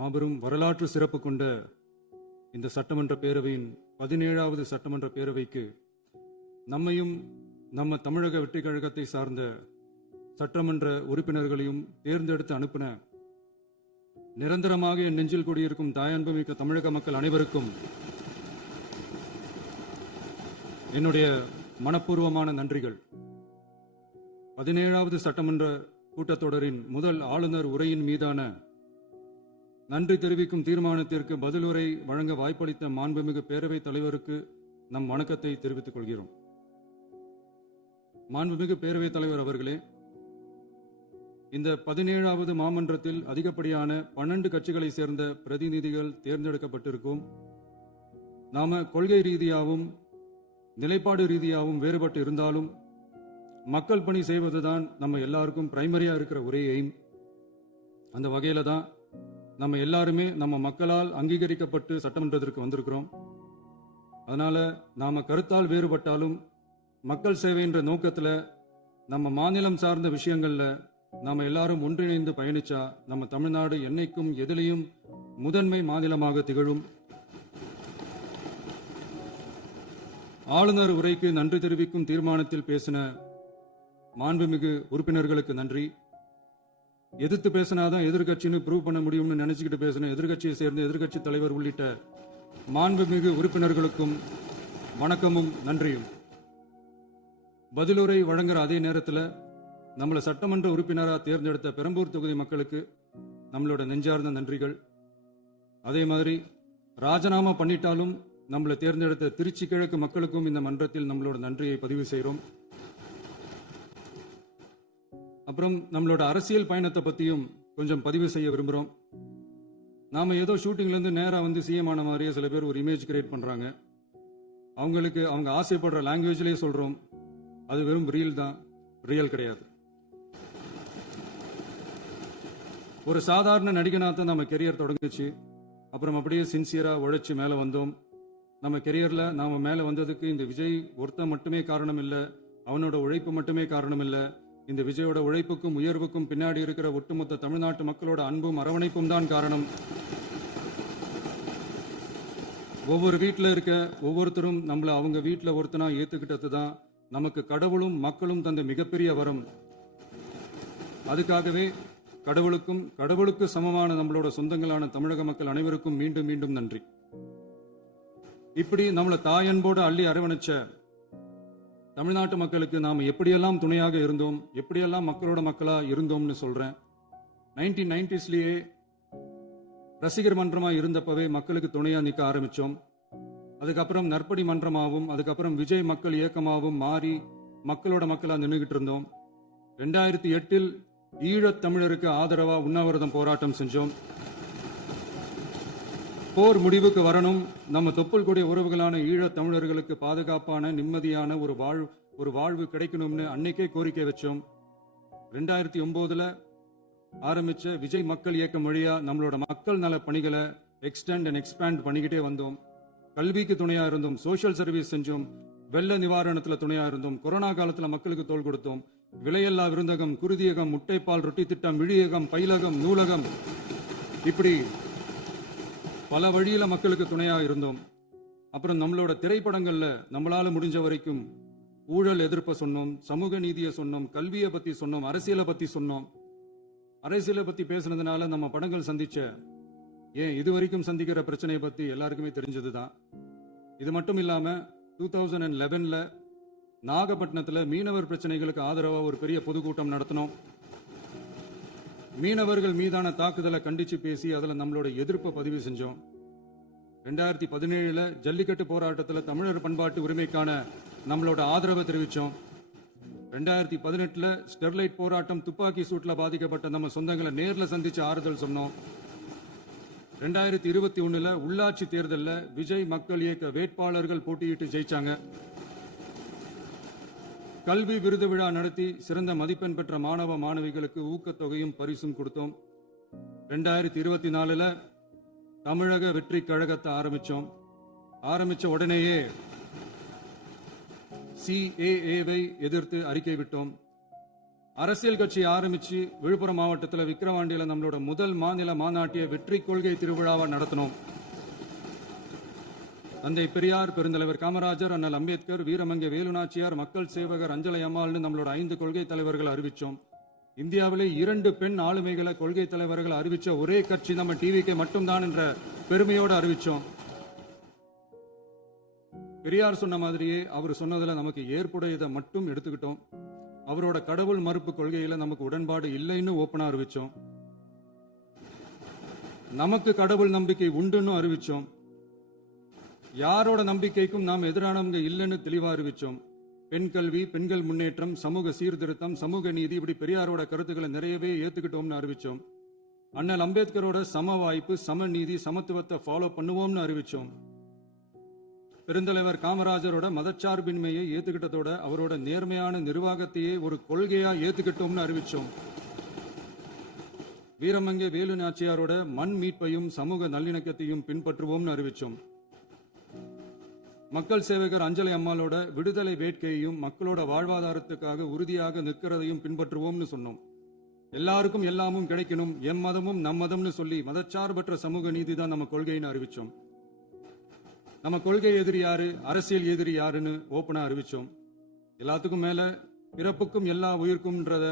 மாபெரும் வரலாற்று சிறப்பு கொண்ட இந்த சட்டமன்ற பேரவையின் 17வது சட்டமன்ற பேரவைக்கு நம்மையும் நம்ம தமிழக வெற்றி கழகத்தை சார்ந்த சட்டமன்ற உறுப்பினர்களையும் தேர்ந்தெடுத்து அனுப்பின நிரந்தரமாக என் நெஞ்சில் கூடியிருக்கும் தாயன்புமிக்க தமிழக மக்கள் அனைவருக்கும் என்னுடைய மனப்பூர்வமான நன்றிகள். 17வது சட்டமன்ற கூட்டத்தொடரின் முதல் ஆளுநர் உரையின் மீதான நன்றி தெரிவிக்கும் தீர்மானத்திற்கு பதிலுரை வழங்க வாய்ப்பளித்த மாண்புமிகு பேரவைத் தலைவருக்கு நம் வணக்கத்தை தெரிவித்துக் கொள்கிறோம். மாண்புமிகு பேரவைத் தலைவர் அவர்களே, இந்த 17வது மாமன்றத்தில் அதிகப்படியான 12 கட்சிகளை சேர்ந்த பிரதிநிதிகள் தேர்ந்தெடுக்கப்பட்டிருக்கும். நாம கொள்கை ரீதியாகவும் நிலைப்பாடு ரீதியாகவும் வேறுபட்டு இருந்தாலும் மக்கள் பணி செய்வதுதான் நம்ம எல்லாருக்கும் பிரைமரியா இருக்கிற ஒரே எய்ம். அந்த வகையில தான் நம்ம எல்லாருமே நம்ம மக்களால் அங்கீகரிக்கப்பட்டு சட்டமன்றத்திற்கு வந்திருக்கிறோம். அதனால நாம கருத்தால் வேறுபட்டாலும் மக்கள் சேவை என்ற நோக்கத்தில் நம்ம மாநிலம் சார்ந்த விஷயங்கள்ல நாம எல்லாரும் ஒன்றிணைந்து பயணிச்சா நம்ம தமிழ்நாடு என்னைக்கும் எதிலையும் முதன்மை மாநிலமாக திகழும். ஆளுநர் உரைக்கு நன்றி தெரிவிக்கும் தீர்மானத்தில் பேசின மாண்புமிகு உறுப்பினர்களுக்கு நன்றி. எதிர்த்து பேசினாதான் எதிர்கட்சின்னு ப்ரூவ் பண்ண முடியும்னு நினைச்சுக்கிட்டு பேசின எதிர்கட்சியை சேர்ந்த எதிர்கட்சி தலைவர் உள்ளிட்ட மாண்புமிகு உறுப்பினர்களுக்கும் வணக்கமும் நன்றியும். பதிலுரை வழங்குற அதே நேரத்தில் நம்மளை சட்டமன்ற உறுப்பினராக தேர்ந்தெடுத்த பெரம்பூர் தொகுதி மக்களுக்கு நம்மளோட நெஞ்சார்ந்த நன்றிகள். அதே மாதிரி ராஜினாமா பண்ணிட்டாலும் நம்மளை தேர்ந்தெடுத்த திருச்சி கிழக்கு மக்களுக்கும் இந்த மன்றத்தில் நம்மளோட நன்றியை பதிவு செய்கிறோம். அப்புறம் நம்மளோட அரசியல் பயணத்தை பத்தியும் கொஞ்சம் பதிவு செய்ய விரும்புகிறோம். நாம ஏதோ ஷூட்டிங்ல இருந்து நேரா வந்து சிஎம் ஆன மாதிரியே சில பேர் ஒரு இமேஜ் கிரியேட் பண்றாங்க. அவங்களுக்கு அவங்க ஆசைப்படுற லாங்குவேஜ்லயே சொல்றோம், அது வெறும் ரீல் தான், ரியல் கிடையாது. ஒரு சாதாரண நடிகனாத்தான் நம்ம கெரியர் தொடங்குச்சு. அப்புறம் அப்படியே சின்சியரா உழைச்சு மேல வந்தோம். நம்ம கெரியர்ல நாம மேல வந்ததுக்கு இந்த விஜய் ஒருத்தன் மட்டுமே காரணம் இல்ல, அவனோட உழைப்பு மட்டுமே காரணம் இல்ல. இந்த விஜயோட உழைப்புக்கும் உயர்வுக்கும் பின்னாடி இருக்கிற ஒட்டுமொத்த தமிழ்நாட்டு மக்களோட அன்பும் அரவணைப்பும் தான் காரணம். ஒவ்வொரு வீட்டில் இருக்க ஒவ்வொருத்தரும் நம்மள அவங்க வீட்டில் ஒருத்தனா ஏத்துக்கிட்டது தான் நமக்கு கடவுளும் மக்களும் தந்த மிகப்பெரிய வரம். அதுக்காகவே கடவுளுக்கு சமமான நம்மளோட சொந்தங்களான தமிழக மக்கள் அனைவருக்கும் மீண்டும் மீண்டும் நன்றி. இப்படி நம்மளை தாயன்போடு அள்ளி அரவணைச்ச தமிழ்நாட்டு மக்களுக்கு நாம் எப்படியெல்லாம் துணையாக இருந்தோம், எப்படியெல்லாம் மக்களோட மக்களா இருந்தோம்னு சொல்றேன். 1990ஸ்லயே ரசிகர் மன்றமா இருந்தப்பவே மக்களுக்கு துணையா நிற்க ஆரம்பிச்சோம். அதுக்கப்புறம் நற்படி மன்றமாகவும் அதுக்கப்புறம் விஜய் மக்கள் இயக்கமாகவும் மாறி மக்களோட மக்களா நின்றுகிட்டு இருந்தோம். 2008இல் ஈழத் தமிழருக்கு ஆதரவா உண்ணாவிரதம் போராட்டம் செஞ்சோம். போர் முடிவுக்கு வரணும், நம்ம தொப்புள் கூடிய உறவுகளான ஈழத் தமிழர்களுக்கு பாதுகாப்பான நிம்மதியான ஒரு வாழ்வு கிடைக்கணும்னு அன்னைக்கே கோரிக்கை வச்சோம். 2009ல் ஆரம்பிச்ச விஜய் மக்கள் இயக்கம் வழியா நம்மளோட மக்கள் நல பணிகளை எக்ஸ்டெண்ட் அண்ட் எக்ஸ்பேண்ட் பண்ணிக்கிட்டே வந்தோம். கல்விக்கு துணையா இருந்தோம், சோசியல் சர்வீஸ் செஞ்சோம், வெள்ள நிவாரணத்துல துணையா இருந்தோம், கொரோனா காலத்துல மக்களுக்கு தோள் கொடுத்தோம், விலையில்லா விருந்தகம், குருதியகம், முட்டைப்பால், ரொட்டி திட்டம், விழியகம், பயிலகம், நூலகம், இப்படி பல வழியில மக்களுக்கு துணையா இருந்தோம். அப்புறம் நம்மளோட திரைப்படங்கள்ல நம்மளால முடிஞ்ச வரைக்கும் ஊழல் எதிர்ப்ப சொன்னோம், சமூக நீதியை சொன்னோம், கல்வியை பத்தி சொன்னோம், அரசியலை பத்தி சொன்னோம். அரசியலை பத்தி பேசுனதுனால நம்ம படங்கள் சந்திச்ச இதுவரைக்கும் சந்திக்கிற பிரச்சனையை பத்தி எல்லாருக்குமே தெரிஞ்சதுதான். இது மட்டும் இல்லாம 2011ல் நாகப்பட்டினத்துல மீனவர் பிரச்சனைகளுக்கு ஆதரவா ஒரு பெரிய பொதுக்கூட்டம் நடத்தினோம். மீனவர்கள் மீதான தாக்குதலை கண்டிச்சு பேசி அதுல நம்மளோட எதிர்ப்பை பதிவு செஞ்சோம். 2017ல் ஜல்லிக்கட்டு போராட்டத்தில் தமிழர் பண்பாட்டு உரிமைக்கான நம்மளோட ஆதரவை தெரிவிச்சோம். 2018ல் ஸ்டெர்லைட் போராட்டம், துப்பாக்கி சூட்ல பாதிக்கப்பட்ட நம்ம சொந்தங்களை நேர்ல சந்திச்சு ஆறுதல் சொன்னோம். 2021ல் உள்ளாட்சி தேர்தலில் விஜய் மக்கள் இயக்க வேட்பாளர்கள் போட்டியிட்டு ஜெயிச்சாங்க. கல்வி விருது விழா நடத்தி சிறந்த மதிப்பெண் பெற்ற மாணவ மாணவிகளுக்கு ஊக்கத்தொகையும் பரிசும் கொடுத்தோம். 2024ல் தமிழக வெற்றி கழகத்தை ஆரம்பிச்ச உடனேயே CAA-வை எதிர்த்து அறிக்கை விட்டோம். அரசியல் கட்சி ஆரம்பிச்சு விழுப்புரம் மாவட்டத்தில் விக்கிரவாண்டியில நம்மளோட முதல் மாநில மாநாட்டிய வெற்றி கொள்கை திருவிழாவை நடத்தினோம். தந்தை பெரியார், பெருந்தலைவர் காமராஜர், அண்ணல் அம்பேத்கர், வீரமங்கை வேலுநாச்சியார், மக்கள் சேவகர் அஞ்சலை அம்மாள்னு நம்மளோட 5 கொள்கை தலைவர்கள் அறிவிச்சோம். இந்தியாவிலே 2 பெண் ஆளுமைகளை கொள்கை தலைவர்கள் அறிவிச்ச ஒரே கட்சி நம்ம டிவிகே மட்டும்தான் என்ற பெருமையோடு அறிவிச்சோம். பெரியார் சொன்ன மாதிரியே அவர் சொன்னதுல நமக்கு ஏற்புடையதை மட்டும் எடுத்துக்கிட்டோம். அவரோட கடவுள் மறுப்பு கொள்கையில நமக்கு உடன்பாடு இல்லைன்னு ஓப்பனா அறிவிச்சோம். நமக்கு கடவுள் நம்பிக்கை உண்டுன்னு அறிவிச்சோம். யாரோட நம்பிக்கைக்கும் நாம் எதிரானவங்க இல்லைன்னு தெளிவா அறிவிச்சோம். பெண் கல்வி, பெண்கள் முன்னேற்றம், சமூக சீர்திருத்தம், சமூக நீதி, இப்படி பெரியாரோட கருத்துக்களை நிறையவே ஏத்துக்கிட்டோம்னு அறிவிச்சோம். அண்ணல் அம்பேத்கரோட சம வாய்ப்பு, சமநீதி, சமத்துவத்தை ஃபாலோ பண்ணுவோம்னு அறிவிச்சோம். பெருந்தலைவர் காமராஜரோட மதச்சார்பின்மையை ஏத்துக்கிட்டதோட அவரோட நேர்மையான நிர்வாகத்தையே ஒரு கொள்கையா ஏத்துக்கிட்டோம்னு அறிவிச்சோம். வீரமங்கை வேலு நாச்சியாரோட மண் மீட்பையும் சமூக நல்லிணக்கத்தையும் பின்பற்றுவோம்னு அறிவிச்சோம். மக்கள் சேவகர் அஞ்சலை அம்மாளோட விடுதலை வேட்கையையும் மக்களோட வாழ்வாதாரத்துக்காக உறுதியாக நிற்கிறதையும் பின்பற்றுவோம்னு சொன்னோம். எல்லாருக்கும் எல்லாமும் கிடைக்கணும், எம் மதமும் நம் மதம்னு சொல்லி மதச்சார்பற்ற சமூக நீதி தான் நம்ம கொள்கைன்னு அறிவிச்சோம். நம்ம கொள்கை எதிரி யாரு, அரசியல் எதிரி யாருன்னு ஓப்பனா அறிவிச்சோம். எல்லாத்துக்கும் மேல பிறப்புக்கும் எல்லா உயிருக்கும்ன்றத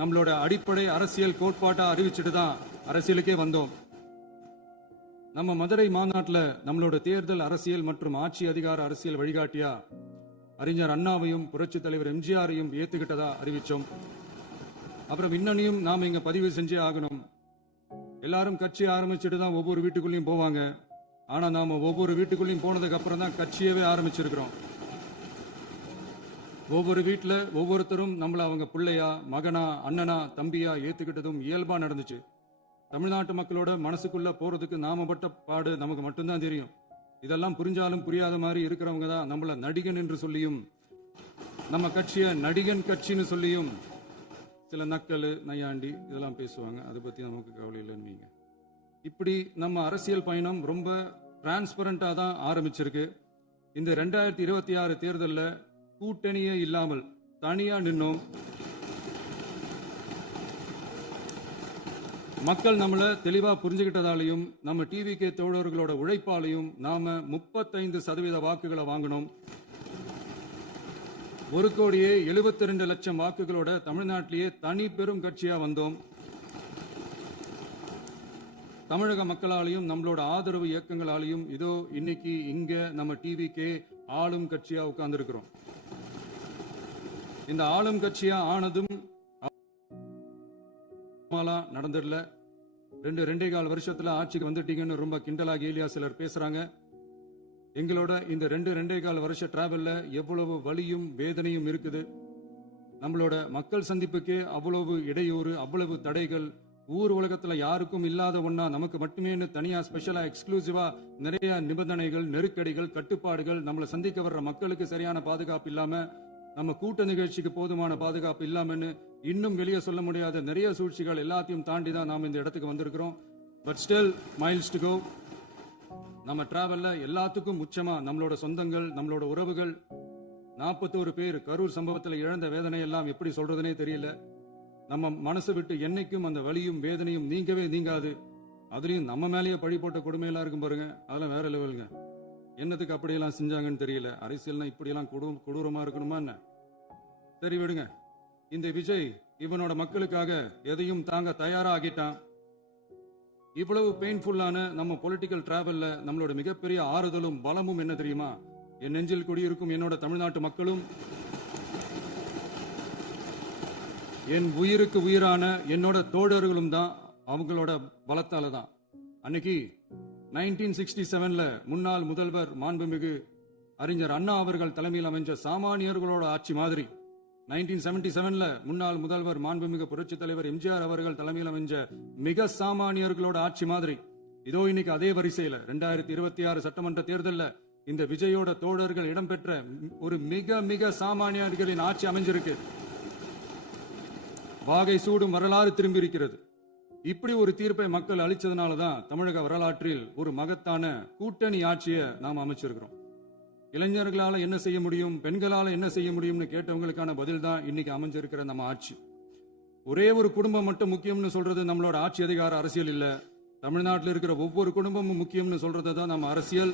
நம்மளோட அடிப்படை அரசியல் கோட்பாட்டா அறிவிச்சுட்டு தான் அரசியலுக்கே வந்தோம். நம்ம மதுரை மாநாட்டில் நம்மளோட தேர்தல் அரசியல் மற்றும் ஆட்சி அதிகார அரசியல் வழிகாட்டியா அறிஞர் அண்ணாவையும் புரட்சி தலைவர் எம்ஜிஆரையும் ஏத்துக்கிட்டதா அறிவிச்சோம். அப்புறம் இன்னனையும் நாம இங்க பதிவு செஞ்சே ஆகணும். எல்லாரும் கட்சி ஆரம்பிச்சுட்டு தான் ஒவ்வொரு வீட்டுக்குள்ளேயும் போவாங்க. ஆனா நாம ஒவ்வொரு வீட்டுக்குள்ளேயும் போனதுக்கு அப்புறம் தான் கட்சியவே ஆரம்பிச்சிருக்கிறோம். ஒவ்வொரு வீட்டுல ஒவ்வொருத்தரும் நம்மள அவங்க பிள்ளையா, மகனா, அண்ணனா, தம்பியா ஏத்துக்கிட்டதும் இயல்பா நடந்துச்சு. தமிழ்நாட்டு மக்களோட மனசுக்குள்ள போறதுக்கு நாம பட்ட பாடு நமக்கு மட்டும்தான் தெரியும். இதெல்லாம் புரிஞ்சாலும் புரியாத மாதிரி இருக்கிறவங்க தான் நம்மள நடிகன் என்று சொல்லியும் நம்ம கட்சிய நடிகன் கட்சின்னு சொல்லியும் சில நக்கல், நையாண்டி இதெல்லாம் பேசுவாங்க. அதை பத்தி நமக்கு கவலை இல்லைன்னு. இப்படி நம்ம அரசியல் பயணம் ரொம்ப டிரான்ஸ்பரண்டா தான் ஆரம்பிச்சிருக்கு. இந்த 2026 தேர்தலில் கூட்டணியே இல்லாமல் தனியா நின்னோம். மக்கள் நம்மள தெளிவா புரிஞ்சுக்கிட்டதாலையும் நம்ம டிவிகே தோழர்களோட உழைப்பாலையும் நாம 35% வாக்குகளை வாங்கினோம். 1,72,00,000 வாக்குகளோட தமிழ்நாட்டிலேயே தனி பெரும் கட்சியா வந்தோம். தமிழக மக்களாலையும் நம்மளோட ஆதரவு இயக்கங்களாலையும் இதோ இன்னைக்கு இங்க நம்ம டிவிகே ஆளும் கட்சியா உட்கார்ந்துருக்கிறோம். இந்த ஆளும் கட்சியா ஆனதும் நடந்துடல. 2.25 வருஷத்துல ஆட்சிக்கு வந்துட்டீங்கன்னு ரொம்ப கிண்டலா கேலியா சிலர் பேசுறாங்க. எங்களோட இந்த 2.25 வருஷ டிராவல்ல எவ்வளவு வலியும் வேதனையும் இருக்குது. நம்மளோட மக்கள் சந்திப்புக்கே அவ்வளவு இடையூறு, அவ்வளவு தடைகள், ஊர் உலகத்துல யாருக்கும் இல்லாத ஒன்னா நமக்கு மட்டுமே தனியா ஸ்பெஷலா எக்ஸ்க்ளூசிவா நிறைய நிபந்தனைகள், நெருக்கடிகள், கட்டுப்பாடுகள், நம்மளை சந்திக்க வர்ற மக்களுக்கு சரியான பாதுகாப்பு இல்லாம, நம்ம கூட்ட நிகழ்ச்சிக்கு போதுமான பாதுகாப்பு இல்லாமன்னு இன்னும் வெளியே சொல்ல முடியாத நிறைய சூழ்ச்சிகள் எல்லாத்தையும் தாண்டி தான் நாம இந்த இடத்துக்கு வந்திருக்கிறோம். But still miles to go. நம்ம டிராவல்ல எல்லாத்துக்கும் உச்சமா நம்மளோட சொந்தங்கள், நம்மளோட உறவுகள், 41 பேர் கரூர் சம்பவத்தில் இழந்த வேதனை எல்லாம் எப்படி சொல்றதுனே தெரியல. நம்ம மனசு விட்டு என்னைக்கும் அந்த வலியும் வேதனையும் நீங்கவே நீங்காது. அதுலயும் நம்ம மேலேயே பழி போட்ட கொடுமையெல்லாம் இருக்கும் பாருங்க, அதெல்லாம் வேற லெவலுங்க. என்னத்துக்கு அப்படியெல்லாம் செஞ்சாங்கன்னு தெரியல. அரசியல்னா இப்படியெல்லாம் கொடூரமா இருக்கணுமா என்ன? சரி விடுங்க. இந்த விஜய் இவனோட மக்களுக்காக எதையும் தாங்க தயாரா ஆகிட்டான். இவ்வளவு பெயின்ஃபுல்லான நம்ம பொலிட்டிக்கல் டிராவல்ல நம்மளோட மிகப்பெரிய ஆறுதலும் பலமும் என்ன தெரியுமா? என் நெஞ்சில் குடியிருக்கும் என்னோட தமிழ்நாட்டு மக்களும், என் உயிருக்கு உயிரான என்னோட தோழர்களும் தான். அவங்களோட பலத்தால தான். அன்னைக்கு 1967ல முன்னாள் முதல்வர் மாண்புமிகு அறிஞர் அண்ணா அவர்கள் தலைமையில் அமைஞ்ச சாமானியர்களோட ஆட்சி மாதிரி, 1977ல முன்னாள் முதல்வர் மாண்புமிகு புரட்சி தலைவர் எம்ஜிஆர் அவர்கள் தலைமையில் அமைஞ்ச மிக சாமானியர்களோட ஆட்சி மாதிரி, இதோ இன்னைக்கு அதே வரிசையில 2026 சட்டமன்ற தேர்தல்ல இந்த விஜயோட தோழர்கள் இடம்பெற்ற ஒரு மிக மிக சாமானியர்களின் ஆட்சி அமைஞ்சிருக்கு. வாகை சூடும் வரலாறு திரும்பி இருக்கிறது. இப்படி ஒரு தீர்ப்பை மக்கள் அளிச்சதுனாலதான் தமிழக வரலாற்றில் ஒரு மகத்தான கூட்டணி ஆட்சியை நாம் அமைச்சிருக்கிறோம். இளைஞர்களால என்ன செய்ய முடியும், பெண்களால என்ன செய்ய முடியும்னு கேட்டவங்களுக்கான பதில் தான் இன்னைக்கு அமைஞ்சிருக்கிற நம்ம ஆட்சி. ஒரே ஒரு குடும்பம் மட்டும் முக்கியம்னு சொல்றது நம்மளோட ஆட்சி அதிகார அரசியல் இல்ல. தமிழ்நாட்டில் இருக்கிற ஒவ்வொரு குடும்பமும் முக்கியம்னு சொல்றது தான் நம்ம அரசியல்.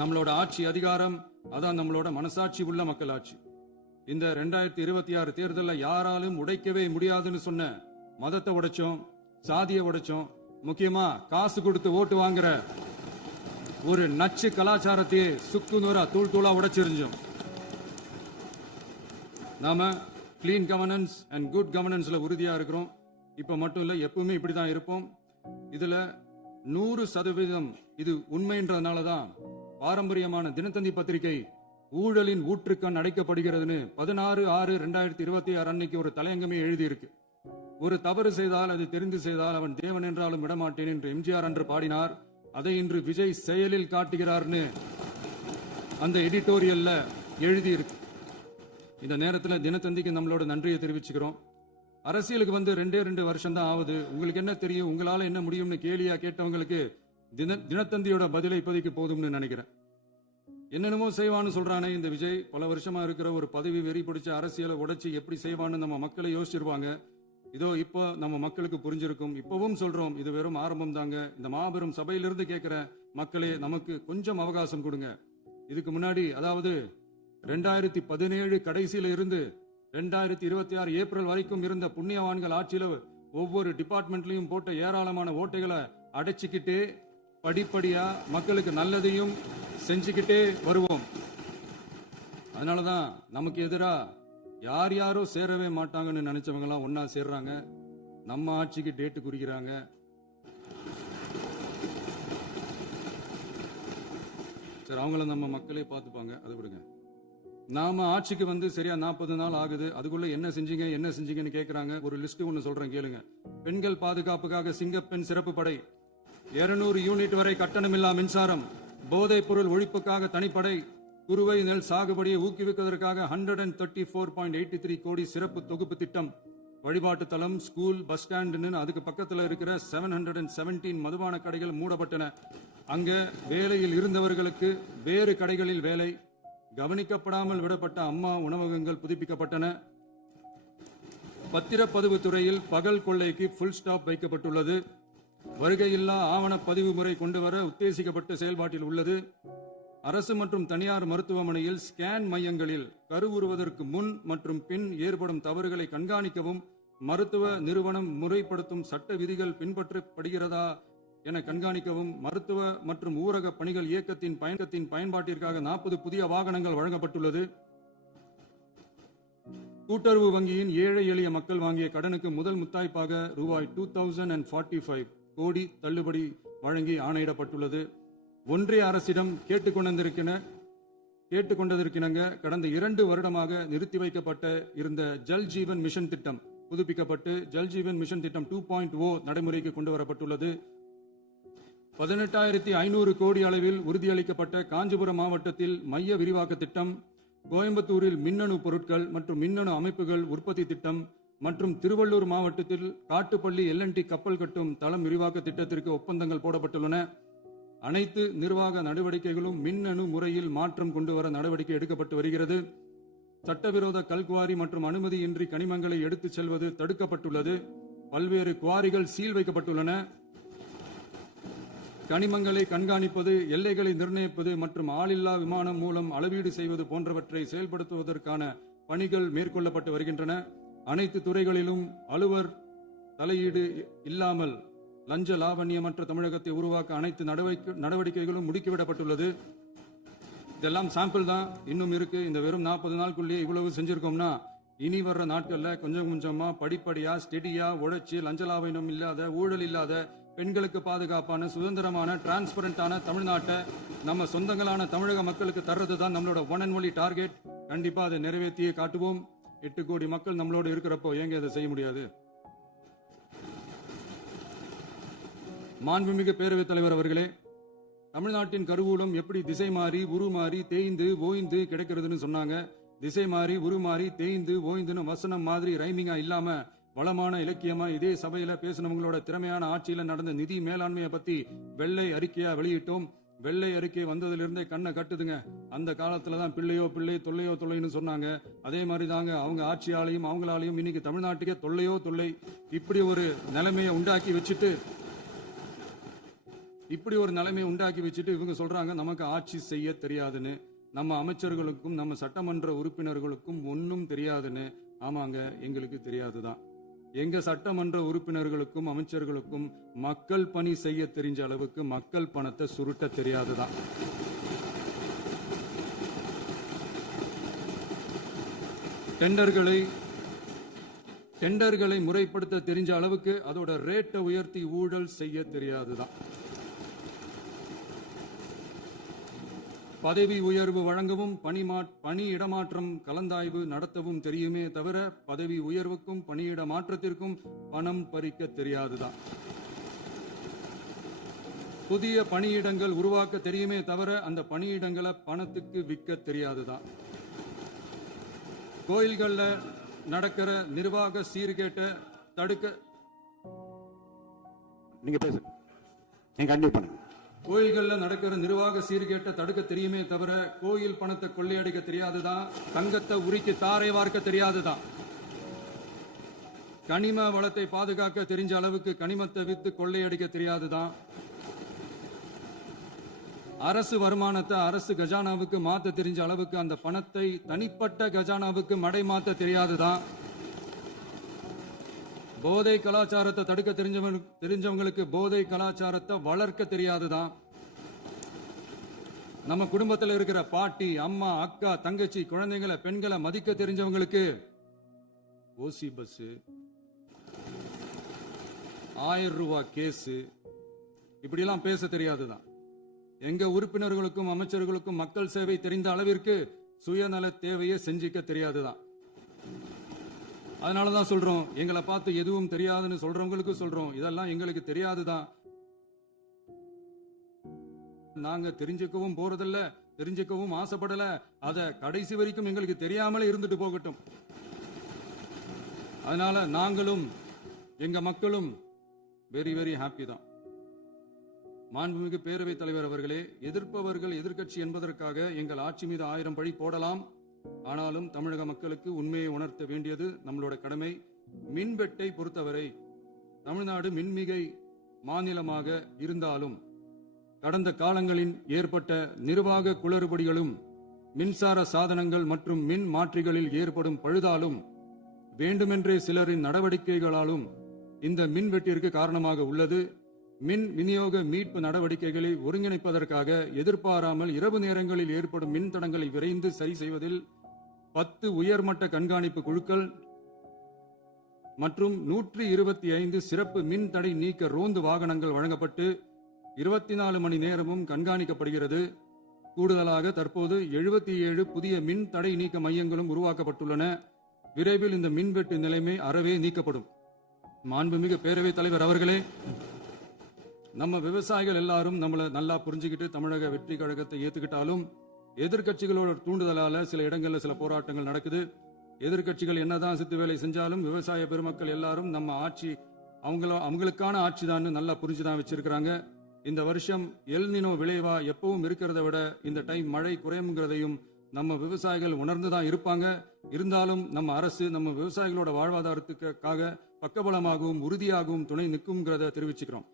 நம்மளோட ஆட்சி அதிகாரம் அதான் நம்மளோட மனசாட்சி உள்ள மக்களாட்சி. இந்த 2026 தேர்தலில் யாராலும் உடைக்கவே முடியாதுன்னு சொன்ன மதத்தை உடைச்சோம், சாதியை உடைச்சோம், முக்கியமா காசு கொடுத்து ஓட்டு வாங்குற ஒரு நச்சு கலாச்சாரத்தையே சுக்கு நூறா தூள் தூளா உடைச்சிருந்தோம். நாம கிளீன் கவர்னன்ஸ் அண்ட் குட் கவர்னன்ஸ்ல உறுதியா இருக்கிறோம். இப்ப மட்டும் இல்ல, எப்பவுமே இப்படிதான் இருப்போம். இதுல 100% இது உண்மைன்றதுனாலதான் பாரம்பரியமான தினத்தந்தி பத்திரிகை ஊழலின் ஊற்றுக்கண் அடைக்கப்படுகிறதுன்னு 16/6/2026 அன்னைக்கு ஒரு தலையங்கமே எழுதியிருக்கு. ஒரு தவறு செய்தால், அது தெரிந்து செய்தால் அவன் தேவன் என்றாலும் விடமாட்டேன் என்று எம்ஜிஆர் அன்று பாடினார். அதை இன்று விஜய் செயலில் காட்டுகிறார்னு அந்த எடிட்டோரியல்ல எழுதியிருக்கு. இந்த நேரத்தில் தினத்தந்திக்கு நம்மளோட நன்றியை தெரிவிச்சுக்கிறோம். அரசியலுக்கு வந்து 2 வருஷம் தான் ஆகுது. உங்களுக்கு என்ன தெரியும், உங்களால என்ன முடியும்னு கேலியா கேட்டவங்களுக்கு தினத்தந்தியோட பதிலை இப்போதைக்கு போதும்னு நினைக்கிறேன். என்னென்னமோ செய்வான்னு சொல்றானே இந்த விஜய், பல வருஷமா இருக்கிற ஒரு பதவி வெறி பிடிச்ச அரசியலை உடைச்சு எப்படி செய்வான்னு நம்ம மக்களை யோசிச்சிருவாங்க. இதோ இப்போ நம்ம மக்களுக்கு புரிஞ்சிருக்கும். இப்பவும் சொல்றோம், இது வெறும் ஆரம்பம் தாங்க. இந்த மாபெரும் சபையிலிருந்து கேட்கிற மக்களே, நமக்கு கொஞ்சம் அவகாசம் கொடுங்க. இதுக்கு முன்னாடி, அதாவது 2017 கடைசியில இருந்து 2026 ஏப்ரல் வரைக்கும் இருந்த புண்ணியவான்கள் ஆட்சியில ஒவ்வொரு டிபார்ட்மெண்ட்லயும் போட்ட ஏராளமான ஓட்டைகளை அடைச்சிக்கிட்டே படிப்படியா மக்களுக்கு நல்லதையும் செஞ்சுக்கிட்டே வருவோம். அதனாலதான் நமக்கு எதிரா யார் யாரோ சேரவே மாட்டாங்கன்னு நினைச்சவங்க எல்லாம் ஒன்னா சேர்றாங்க. நம்ம ஆட்சிக்கு டேட்டு குறிக்கிறாங்க. சரி, அவங்கள நம்ம மக்களே பார்த்துப்பாங்க, அது விடுங்க. நாம ஆட்சிக்கு வந்து சரியா 40 நாள் ஆகுது. அதுக்குள்ள என்ன செஞ்சீங்கன்னு கேக்குறாங்க. ஒரு லிஸ்ட் ஒன்னு சொல்றேன் கேளுங்க. பெண்கள் பாதுகாப்புக்காக சிங்கப்பெண் சிறப்பு படை, 200 யூனிட் வரை கட்டணமில்லா மின்சாரம், போதைப் பொருள் ஒழிப்புக்காக தனிப்படை, குறுவை நெல் சாகுபடியை ஊக்குவிப்பதற்காக 134.83 கோடி சிறப்பு தொகுப்பு திட்டம், வழிபாட்டு தலம், ஸ்கூல், பஸ் ஸ்டாண்ட், அதுக்கு பக்கத்துல இருக்கிற 717 மதுபான கடைகள் மூடப்பட்டன. அங்க வேலையில் இருந்தவர்களுக்கு வேறு கடைகளில் வேலை, கவனிக்கப்படாமல் விடப்பட்ட அம்மா உணவகங்கள் புதுப்பிக்கப்பட்டன. பத்திரப்பதிவு துறையில் பகல் கொள்ளைக்கு புல் ஸ்டாப் வைக்கப்பட்டுள்ளது. வருகையில்லா ஆவணப்பதிவு முறை கொண்டுவர உத்தேசிக்கப்பட்டு செயல்பாட்டில் உள்ளது. அரசு மற்றும் தனியார் மருத்துவமனையில் ஸ்கேன் மையங்களில் கருவுறுவதற்கு முன் மற்றும் பின் ஏற்படும் தவறுகளை கண்காணிக்கவும், மருத்துவ நிறுவனம் முறைப்படுத்தும் சட்ட விதிகள் பின்பற்றப்படுகிறதா என கண்காணிக்கவும், மருத்துவ மற்றும் ஊரக பணிகள் இயக்கத்தின் பயன்பாட்டிற்காக 40 புதிய வாகனங்கள் வழங்கப்பட்டுள்ளது. கூட்டுறவு வங்கியின் ஏழை எளிய மக்கள் வாங்கிய கடனுக்கு முதல் முத்தாய்ப்பாக ரூபாய் 2045 கோடி தள்ளுபடி வழங்கி ஆணையிடப்பட்டுள்ளது. ஒன்றிய அரசிடம் கேட்டுக்கொண்டதற்கிணங்க கடந்த 2 வருடமாக நிறுத்தி வைக்கப்பட்ட இருந்த ஜல் ஜீவன் மிஷன் திட்டம் புதுப்பிக்கப்பட்டு ஜல் ஜீவன் மிஷன் திட்டம் 2.0 நடைமுறைக்கு கொண்டு வரப்பட்டுள்ளது. 18,500 கோடி அளவில் உறுதியளிக்கப்பட்ட காஞ்சிபுரம் மாவட்டத்தில் மைய விரிவாக்க திட்டம், கோயம்புத்தூரில் மின்னணு பொருட்கள் மற்றும் மின்னணு அமைப்புகள் உற்பத்தி திட்டம் மற்றும் திருவள்ளூர் மாவட்டத்தில் காட்டுப்பள்ளி LNT கப்பல் கட்டும் தளம் விரிவாக்க திட்டத்திற்கு ஒப்பந்தங்கள் போடப்பட்டுள்ளன. அனைத்து நிர்வாக நடவடிக்கைகளும் மின்னணு முறையில் மாற்றம் கொண்டு வர நடவடிக்கை எடுக்கப்பட்டு வருகிறது. சட்டவிரோத கல்குவாரி மற்றும் அனுமதியின்றி கனிமங்களை எடுத்துச் செல்வது தடுக்கப்பட்டுள்ளது. பல்வேறு குவாரிகள் சீல் வைக்கப்பட்டுள்ளன. கனிமங்களை கண்காணிப்பது, எல்லைகளை நிர்ணயிப்பது மற்றும் ஆளில்லா விமானம் மூலம் அளவீடு செய்வது போன்றவற்றை செயல்படுத்துவதற்கான பணிகள் மேற்கொள்ளப்பட்டு வருகின்றன. அனைத்து துறைகளிலும் அலுவலர் தலையீடு இல்லாமல் லஞ்ச லாவண்யமற்ற தமிழகத்தை உருவாக்க அனைத்து நடவடிக்கைகளும் முடுக்கிவிடப்பட்டுள்ளது. இதெல்லாம் சாம்பிள் தான், இன்னும் இருக்கு. இந்த வெறும் 40 நாளுக்குள்ளேயே இவ்வளவு செஞ்சிருக்கோம்னா இனி வர்ற நாட்கள்ல கொஞ்சம் கொஞ்சமா படிப்படியா ஸ்டெடியா உழைச்சி லஞ்ச லாவண்யம் இல்லாத, ஊழல் இல்லாத, பெண்களுக்கு பாதுகாப்பான, சுதந்திரமான, டிரான்ஸ்பரண்டான தமிழ்நாட்டை நம்ம சொந்தங்களான தமிழக மக்களுக்கு தர்றது தான் நம்மளோட ஒன் அண்ட் ஒன்லி டார்கெட். கண்டிப்பா அதை நிறைவேற்றியே காட்டுவோம். 8 கோடி மக்கள் நம்மளோட இருக்கிறப்போ ஏங்க அதை செய்ய முடியாது? மாண்புமிகு பேரவைத் தலைவர் அவர்களே, தமிழ்நாட்டின் கருவூலம் எப்படி திசை மாறி உருமாறி தேய்ந்து ஓய்ந்து கிடைக்கிறதுன்னு சொன்னாங்க. திசை மாறி உருமாறி தேய்ந்து ஓய்ந்துன்னு வசனம் மாதிரி ரைமிங்கா இல்லாம வளமான இலக்கியமா இதே சபையில பேசினவங்களோட திறமையான ஆட்சியில நடந்த நிதி மேலாண்மையை பத்தி வெள்ளை அறிக்கையா வெளியிட்டோம். வெள்ளை அறிக்கை வந்ததிலிருந்தே கண்ணை கட்டுதுங்க. அந்த காலத்துல தான் பிள்ளையோ பிள்ளை தொல்லையோ தொல்லைன்னு சொன்னாங்க. அதே மாதிரி தாங்க அவங்க ஆட்சியாலையும் அவங்களாலையும் இன்னைக்கு தமிழ்நாட்டுக்கே தொல்லையோ தொல்லை. இப்படி ஒரு நிலைமையை உண்டாக்கி வச்சுட்டு இவங்க சொல்றாங்க நமக்கு ஆட்சி செய்ய தெரியாதுன்னு. நம்ம அமைச்சர்களுக்கும் நம்ம சட்டமன்ற உறுப்பினர்களுக்கும் ஒன்னும் தெரியாதுன்னு. ஆமாங்க, எங்களுக்கு தெரியாதுதான். எங்க சட்டமன்ற உறுப்பினர்களுக்கும் அமைச்சர்களுக்கும் மக்கள் பணி செய்ய தெரிஞ்ச அளவுக்கு மக்கள் பணத்தை சுருட்ட தெரியாதுதான். டெண்டர்களை முறைப்படுத்த தெரிஞ்ச அளவுக்கு அதோட ரேட்டை உயர்த்தி ஊழல் செய்ய தெரியாதுதான். பதவி உயர்வு வழங்கவும் பணி இடமாற்றம் கலந்தாய்வு நடத்தவும் தெரியுமே தவிர பதவி உயர்வுக்கும் பணியிட மாற்றத்திற்கும் பணம் பறிக்க தெரியாதுதான். புதிய பணியிடங்கள் உருவாக்க தெரியுமே தவிர அந்த பணியிடங்களை பணத்துக்கு விற்க தெரியாதுதான். கோயில்கள்ல நடக்கிற நிர்வாக சீர்கேட்டை தடுக்க நீங்க பேசுங்க, கண்டிப்பா பண்ணுங்க. கோயில்கள்ல நடக்கிற நிர்வாக சீர்கேட்டை தடுக்க தெரியுமே தவிர கோயில் பணத்தை கொள்ளையடிக்க தெரியாதுதான். தங்கத்தை உரிக்கி தாரை வார்க்க தெரியாதுதான். கனிம வளத்தை பாதுகாக்க தெரிஞ்ச அளவுக்கு கனிமத்தை வித்து கொள்ளையடிக்க தெரியாதுதான். அரசு வருமானத்தை அரசு கஜானாவுக்கு மாத்த தெரிஞ்ச அளவுக்கு அந்த பணத்தை தனிப்பட்ட கஜானாவுக்கு மடை மாத்த தெரியாதுதான். போதை கலாச்சாரத்தை தடுக்க தெரிஞ்சவங்களுக்கு போதை கலாச்சாரத்தை வளர்க்க தெரியாதுதான். நம்ம குடும்பத்தில் இருக்கிற பாட்டி, அம்மா, அக்கா, தங்கச்சி, குழந்தைங்களை, பெண்களை மதிக்க தெரிஞ்சவங்களுக்கு ஓசி பஸ், 1000 ரூபாய் கேஸ், இப்படி எல்லாம் பேச தெரியாதுதான். எங்க உறுப்பினர்களுக்கும் அமைச்சர்களுக்கும் மக்கள் சேவை தெரிந்த அளவிற்கு சுயநல தேவையை செஞ்சிக்க தெரியாதுதான். அதனாலதான் சொல்றோம், எங்களை பார்த்து எதுவும் தெரியாதுன்னு சொல்றவங்களுக்கு சொல்றோம், இதெல்லாம் எங்களுக்கு தெரியாதுதான். நாங்க தெரிஞ்சுக்கவும் போறதில்ல, தெரிஞ்சுக்கவும் ஆசைப்படல. அத கடைசி வரைக்கும் எங்களுக்கு தெரியாமலே இருந்துட்டு போகட்டும். அதனால நாங்களும் எங்க மக்களும் வெரி வெரி ஹாப்பி தான். மாண்புமிகு பேரவைத் தலைவர் அவர்களே, எதிர்ப்பவர்கள் எதிர்க்கட்சி என்பதற்காக எங்கள் ஆட்சி மீது 1000 பழி போடலாம். ஆனாலும் தமிழக மக்களுக்கு உண்மையை உணர்த்த வேண்டியது நம்மளோட கடமை. மின்வெட்டை பொறுத்தவரை தமிழ்நாடு மின்மிகை மாநிலமாக இருந்தாலும் கடந்த காலங்களில் ஏற்பட்ட நிர்வாக குளறுபடிகளும் மின்சார சாதனங்கள் மற்றும் மின் மாற்றிகளில் ஏற்படும் பழுதாலும் வேண்டுமென்றே சிலரின் நடவடிக்கைகளாலும் இந்த மின்வெட்டிற்கு காரணமாக உள்ளது. மின் விநியோக மீட்பு நடவடிக்கைகளை ஒருங்கிணைப்பதற்காக எதிர்பாராமல் இரவு நேரங்களில் ஏற்படும் மின் தடங்களை விரைந்து சரி செய்வதில் 10 உயர்மட்ட கண்காணிப்பு குழுக்கள் மற்றும் 125 சிறப்பு மின் தடை நீக்க ரோந்து வாகனங்கள் வழங்கப்பட்டு 24 மணி நேரமும் கண்காணிக்கப்படுகிறது. கூடுதலாக தற்போது 77 புதிய மின் தடை நீக்க மையங்களும் உருவாக்கப்பட்டுள்ளன. விரைவில் இந்த மின்வெட்டு நிலைமை அறவே நீக்கப்படும். மாண்புமிகு பேரவைத் தலைவர் அவர்களே, நம்ம விவசாயிகள் எல்லாரும் நம்மள நல்லா புரிஞ்சுக்கிட்டு தமிழக வெற்றி கழகத்தை ஏத்துக்கிட்டாலும் எதிர்கட்சிகளோட தூண்டுதலால சில இடங்கள்ல சில போராட்டங்கள் நடக்குது. எதிர்கட்சிகள் என்னதான் சித்து வேலை செஞ்சாலும் விவசாய பெருமக்கள் எல்லாரும் நம்ம ஆட்சி அவங்களுக்கான ஆட்சி தான் நல்லா புரிஞ்சுதான் வச்சிருக்கிறாங்க. இந்த வருஷம் எல்னினோ விளைவா எப்பவும் இருக்கிறத விட இந்த டைம் மழை குறையுங்கிறதையும் நம்ம விவசாயிகள் உணர்ந்துதான் இருப்பாங்க. இருந்தாலும் நம்ம அரசு நம்ம விவசாயிகளோட வாழ்வாதாரத்துக்காக பக்கபலமாகவும் உறுதியாகவும் துணை நிற்கும்ங்கிறத தெரிவிச்சுக்கிறோம்.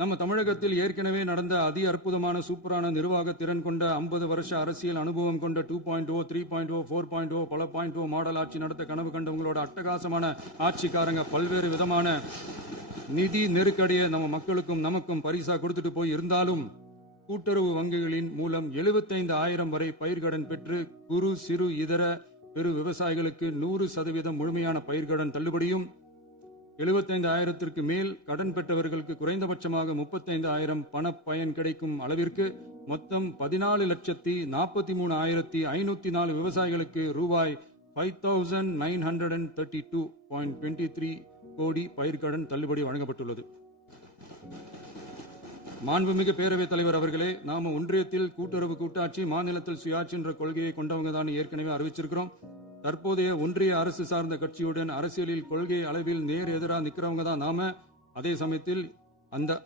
நம்ம தமிழகத்தில் ஏற்கனவே நடந்த அதி அற்புதமான சூப்பரான நிர்வாக திறன் கொண்ட 50 வருஷ அரசியல் அனுபவம் கொண்ட 2.0, 3.0, 4.0 பல 0.0 மாடல் ஆட்சி நடத்த கனவு கண்டவங்களோட அட்டகாசமான ஆட்சிக்காரங்க பல்வேறு விதமான நிதி நெருக்கடியை நம்ம மக்களுக்கும் நமக்கும் பரிசா கொடுத்துட்டு போய் இருந்தாலும் கூட்டுறவு வங்கிகளின் மூலம் 75,000 வரை பயிர்கடன் பெற்று குறு சிறு இதர பெரு விவசாயிகளுக்கு 100% முழுமையான பயிர்கடன் தள்ளுபடியும் 75,000க்கு மேல் கடன் பெற்றவர்களுக்கு குறைந்தபட்சமாக 35,000 பண பயன் கிடைக்கும் அளவிற்கு மொத்தம் 14,43,504 விவசாயிகளுக்கு ரூபாய் 5,932.23 கோடி பயிர்கடன் தள்ளுபடி வழங்கப்பட்டுள்ளது. மாண்புமிகு பேரவைத் தலைவர் அவர்களே, நாம ஒன்றியத்தில் கூட்டுறவு கூட்டாட்சி, மாநிலத்தில் சுயாட்சி என்ற கொள்கையை கொண்டவங்க தான் ஏற்கனவே அறிவிச்சிருக்கிறோம். தற்போதைய ஒன்றிய அரசு சார்ந்த கட்சியுடன் அரசியலில் கொள்கை அளவில் நேர் எதிராக நிக்கிறவங்க தான் நாம. அதே சமயத்தில்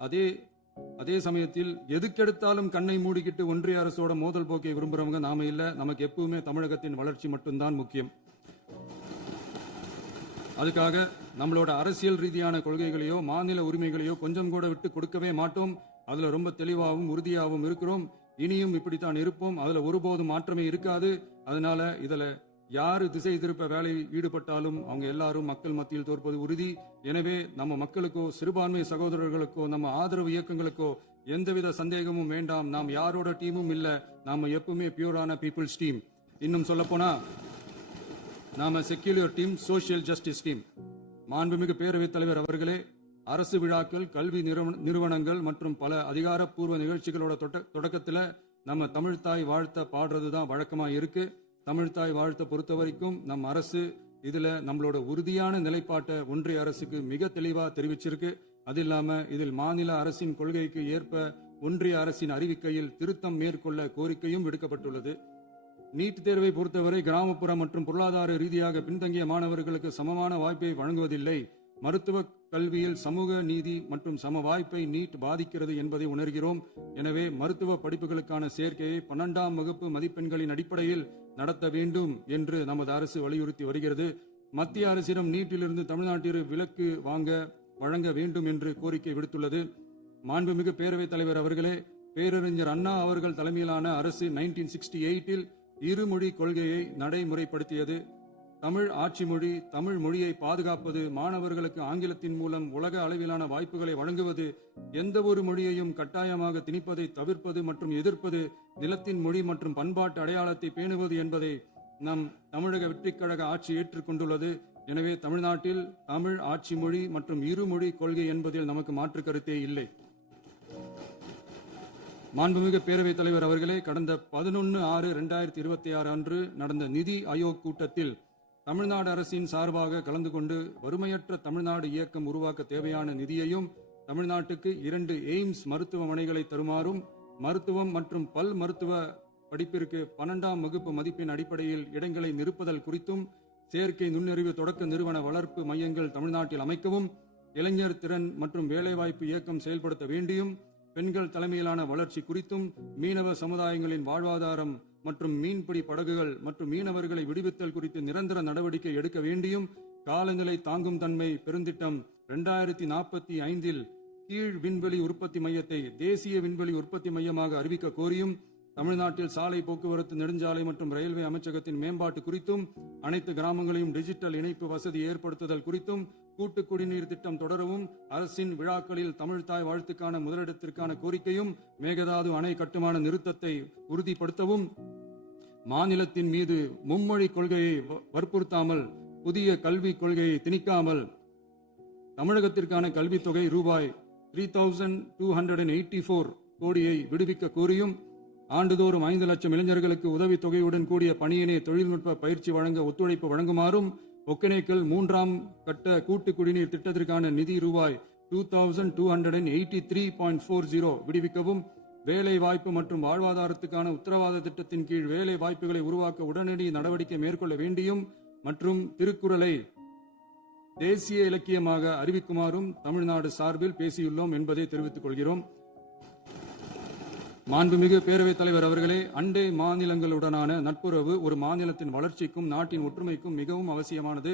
அதே அதே சமயத்தில் எதுக்கெடுத்தாலும் கண்ணை மூடிக்கிட்டு ஒன்றிய அரசோட மோதல் போக்கை விரும்புறவங்க நாம இல்ல. நமக்கு எப்பவுமே தமிழகத்தின் வளர்ச்சி மட்டும்தான் முக்கியம். அதுக்காக நம்மளோட அரசியல் ரீதியான கொள்கைகளையோ மாநில உரிமைகளையோ கொஞ்சம் கூட விட்டு கொடுக்கவே மாட்டோம். அதுல ரொம்ப தெளிவாகவும் உறுதியாகவும் இருக்கிறோம். இனியும் இப்படித்தான் இருப்போம். அதுல ஒருபோதும் மாற்றமே இருக்காது. அதனால இதுல யாரு திசை திருப்ப வேலையில் ஈடுபட்டாலும் அவங்க எல்லாரும் மக்கள் மத்தியில் தோற்பது உறுதி. எனவே நம்ம மக்களுக்கோ சிறுபான்மை சகோதரர்களுக்கோ நம்ம ஆதரவு இயக்கங்களுக்கோ எந்தவித சந்தேகமும் வேண்டாம். நாம் யாரோட டீமும் இல்ல. நாம எப்பவுமே பியூரான பீப்புள்ஸ் டீம். இன்னும் சொல்ல போனா நாம secular team, social justice team. மாண்புமிகு பேரவைத் தலைவர் அவர்களே, அரசு விழாக்கள், கல்வி நிறுவனங்கள் மற்றும் பல அதிகாரப்பூர்வ நிகழ்ச்சிகளோட தொடக்கத்துல நம்ம தமிழ்தாய் வாழ்த்த பாடுறதுதான் வழக்கமா இருக்கு. தமிழ்தாய் வாழ்த்த பொறுத்த வரைக்கும் நம் அரசு இதுல நம்மளோட உறுதியான நிலைப்பாட்டை ஒன்றிய அரசுக்கு மிக தெளிவா தெரிவிச்சிருக்கு. அது இல்லாம இதில் மாநில அரசின் கொள்கைக்கு ஏற்ப ஒன்றிய அரசின் அறிவிக்கையில் திருத்தம் மேற்கொள்ள கோரிக்கையும் விடுக்கப்பட்டுள்ளது. நீட் தேர்வை பொறுத்தவரை கிராமப்புற மற்றும் பொருளாதார ரீதியாக பின்தங்கிய மாணவர்களுக்கு சமமான வாய்ப்பை வழங்குவதில்லை. மருத்துவ கல்வியில் சமூக நீதி மற்றும் சம வாய்ப்பை நீட் பாதிக்கிறது என்பதை உணர்கிறோம். எனவே மருத்துவ படிப்புகளுக்கான சேர்க்கையை 12ஆம் வகுப்பு மதிப்பெண்களின் அடிப்படையில் நடத்த வேண்டும் என்று நமது அரசு வலியுறுத்தி வருகிறது. மத்திய அரசிடம் நீட்டிலிருந்து தமிழ்நாட்டிற்கு விலக்கு வழங்க வேண்டும் என்று கோரிக்கை விடுத்துள்ளது. மாண்புமிகு பேரவைத் தலைவர் அவர்களே, பேரறிஞர் அண்ணா அவர்கள் தலைமையிலான அரசு 1968இல் இருமொழி கொள்கையை நடைமுறைப்படுத்தியது. தமிழ் ஆட்சி மொழி, தமிழ் மொழியை பாதுகாப்பது, மாணவர்களுக்கு ஆங்கிலத்தின் மூலம் உலக அளவிலான வாய்ப்புகளை வழங்குவது, எந்த ஒரு மொழியையும் கட்டாயமாக திணிப்பதை தவிர்ப்பது மற்றும் எதிர்ப்பது, நிலத்தின் மொழி மற்றும் பண்பாட்டு அடையாளத்தை பேணுவது என்பதை நம் தமிழக வெற்றிக் கழக ஆட்சி ஏற்றுக்கொண்டுள்ளது. எனவே தமிழ்நாட்டில் தமிழ் ஆட்சி மொழி மற்றும் இருமொழி கொள்கை என்பதில் நமக்கு மாற்று கருத்தே இல்லை. மாண்புமிகு பேரவைத் தலைவர் அவர்களே, கடந்த 11/6/2026 அன்று நடந்த நிதி ஆயோக் கூட்டத்தில் தமிழ்நாடு அரசின் சார்பாக கலந்து கொண்டு வறுமையற்ற தமிழ்நாடு இயக்கம் உருவாக்க தேவையான நிதியையும், தமிழ்நாட்டுக்கு 2 எய்ம்ஸ் மருத்துவமனைகளை தருமாறும், மருத்துவம் மற்றும் பல் மருத்துவ படிப்பிற்கு 12ஆம் வகுப்பு மதிப்பெண் அடிப்படையில் இடங்களை நிரப்புதல் குறித்தும், செயற்கை நுண்ணறிவு தொடக்க நிறுவன வளர்ப்பு மையங்கள் தமிழ்நாட்டில் அமைக்கவும், இளைஞர் திறன் மற்றும் வேலைவாய்ப்பு இயக்கம் செயல்படுத்த வேண்டியும், பெண்கள் தலைமையிலான வளர்ச்சி குறித்தும், மீனவ சமுதாயங்களின் வாழ்வாதாரம் மற்றும் மீன்பிடி படகுகள் மற்றும் மீனவர்களை விடுவித்தல் குறித்து நிரந்தர நடவடிக்கை எடுக்க வேண்டியும், காலநிலை தாங்கும் தன்மை பெருந்திட்டம் 2045இல் கீழ் விண்வெளி உற்பத்தி மையத்தை தேசிய விண்வெளி உற்பத்தி மையமாக அறிவிக்க கோரியும், தமிழ்நாட்டில் சாலை போக்குவரத்து, நெடுஞ்சாலை மற்றும் ரயில்வே அமைச்சகத்தின் மேம்பாட்டு குறித்தும், அனைத்து கிராமங்களையும் டிஜிட்டல் இணைப்பு வசதி ஏற்படுத்துதல் குறித்தும், கூட்டு குடிநீர் திட்டம் தொடரவும், அரசின் விழாக்களில் தமிழ்தாய் வாழ்த்துக்கான முதலிடத்திற்கான கோரிக்கையும், மேகதாது அணை கட்டுமான நிறுத்தத்தை உறுதிப்படுத்தவும், மாநிலத்தின் மீது மும்மொழி கொள்கையை வற்புறுத்தாமல் புதிய கல்விக் கொள்கையை திணிக்காமல் தமிழகத்திற்கான கல்வித் தொகை ரூபாய் 3284 கோடியை விடுவிக்க கோரியும், ஆண்டுதோறும் 5 லட்சம் இளைஞர்களுக்கு உதவி தொகையுடன் கூடிய பணியினை தொழில்நுட்ப பயிற்சி வழங்க ஒத்துழைப்பு வழங்குமாறும், ஒகேனக்கல் 3ஆம் கட்ட கூட்டு குடிநீர் திட்டத்திற்கான நிதி ரூபாய் 2283.40 விடுவிக்கவும், வேலை வாய்ப்பு மற்றும் வாழ்வாதாரத்துக்கான உத்தரவாத திட்டத்தின் கீழ் வேலை வாய்ப்புகளை உருவாக்க உடனடி நடவடிக்கை மேற்கொள்ள வேண்டியும் மற்றும் திருக்குறளை தேசிய இலக்கியமாக அறிவிக்குமாறும் தமிழ்நாடு சார்பில் பேசியுள்ளோம் என்பதை தெரிவித்துக் கொள்கிறோம். மாண்புமிகு பேரவைத் தலைவர் அவர்களே, அண்டை மாநிலங்களுடனான நட்புறவு ஒரு மாநிலத்தின் வளர்ச்சிக்கும் நாட்டின் ஒற்றுமைக்கும் மிகவும் அவசியமானது.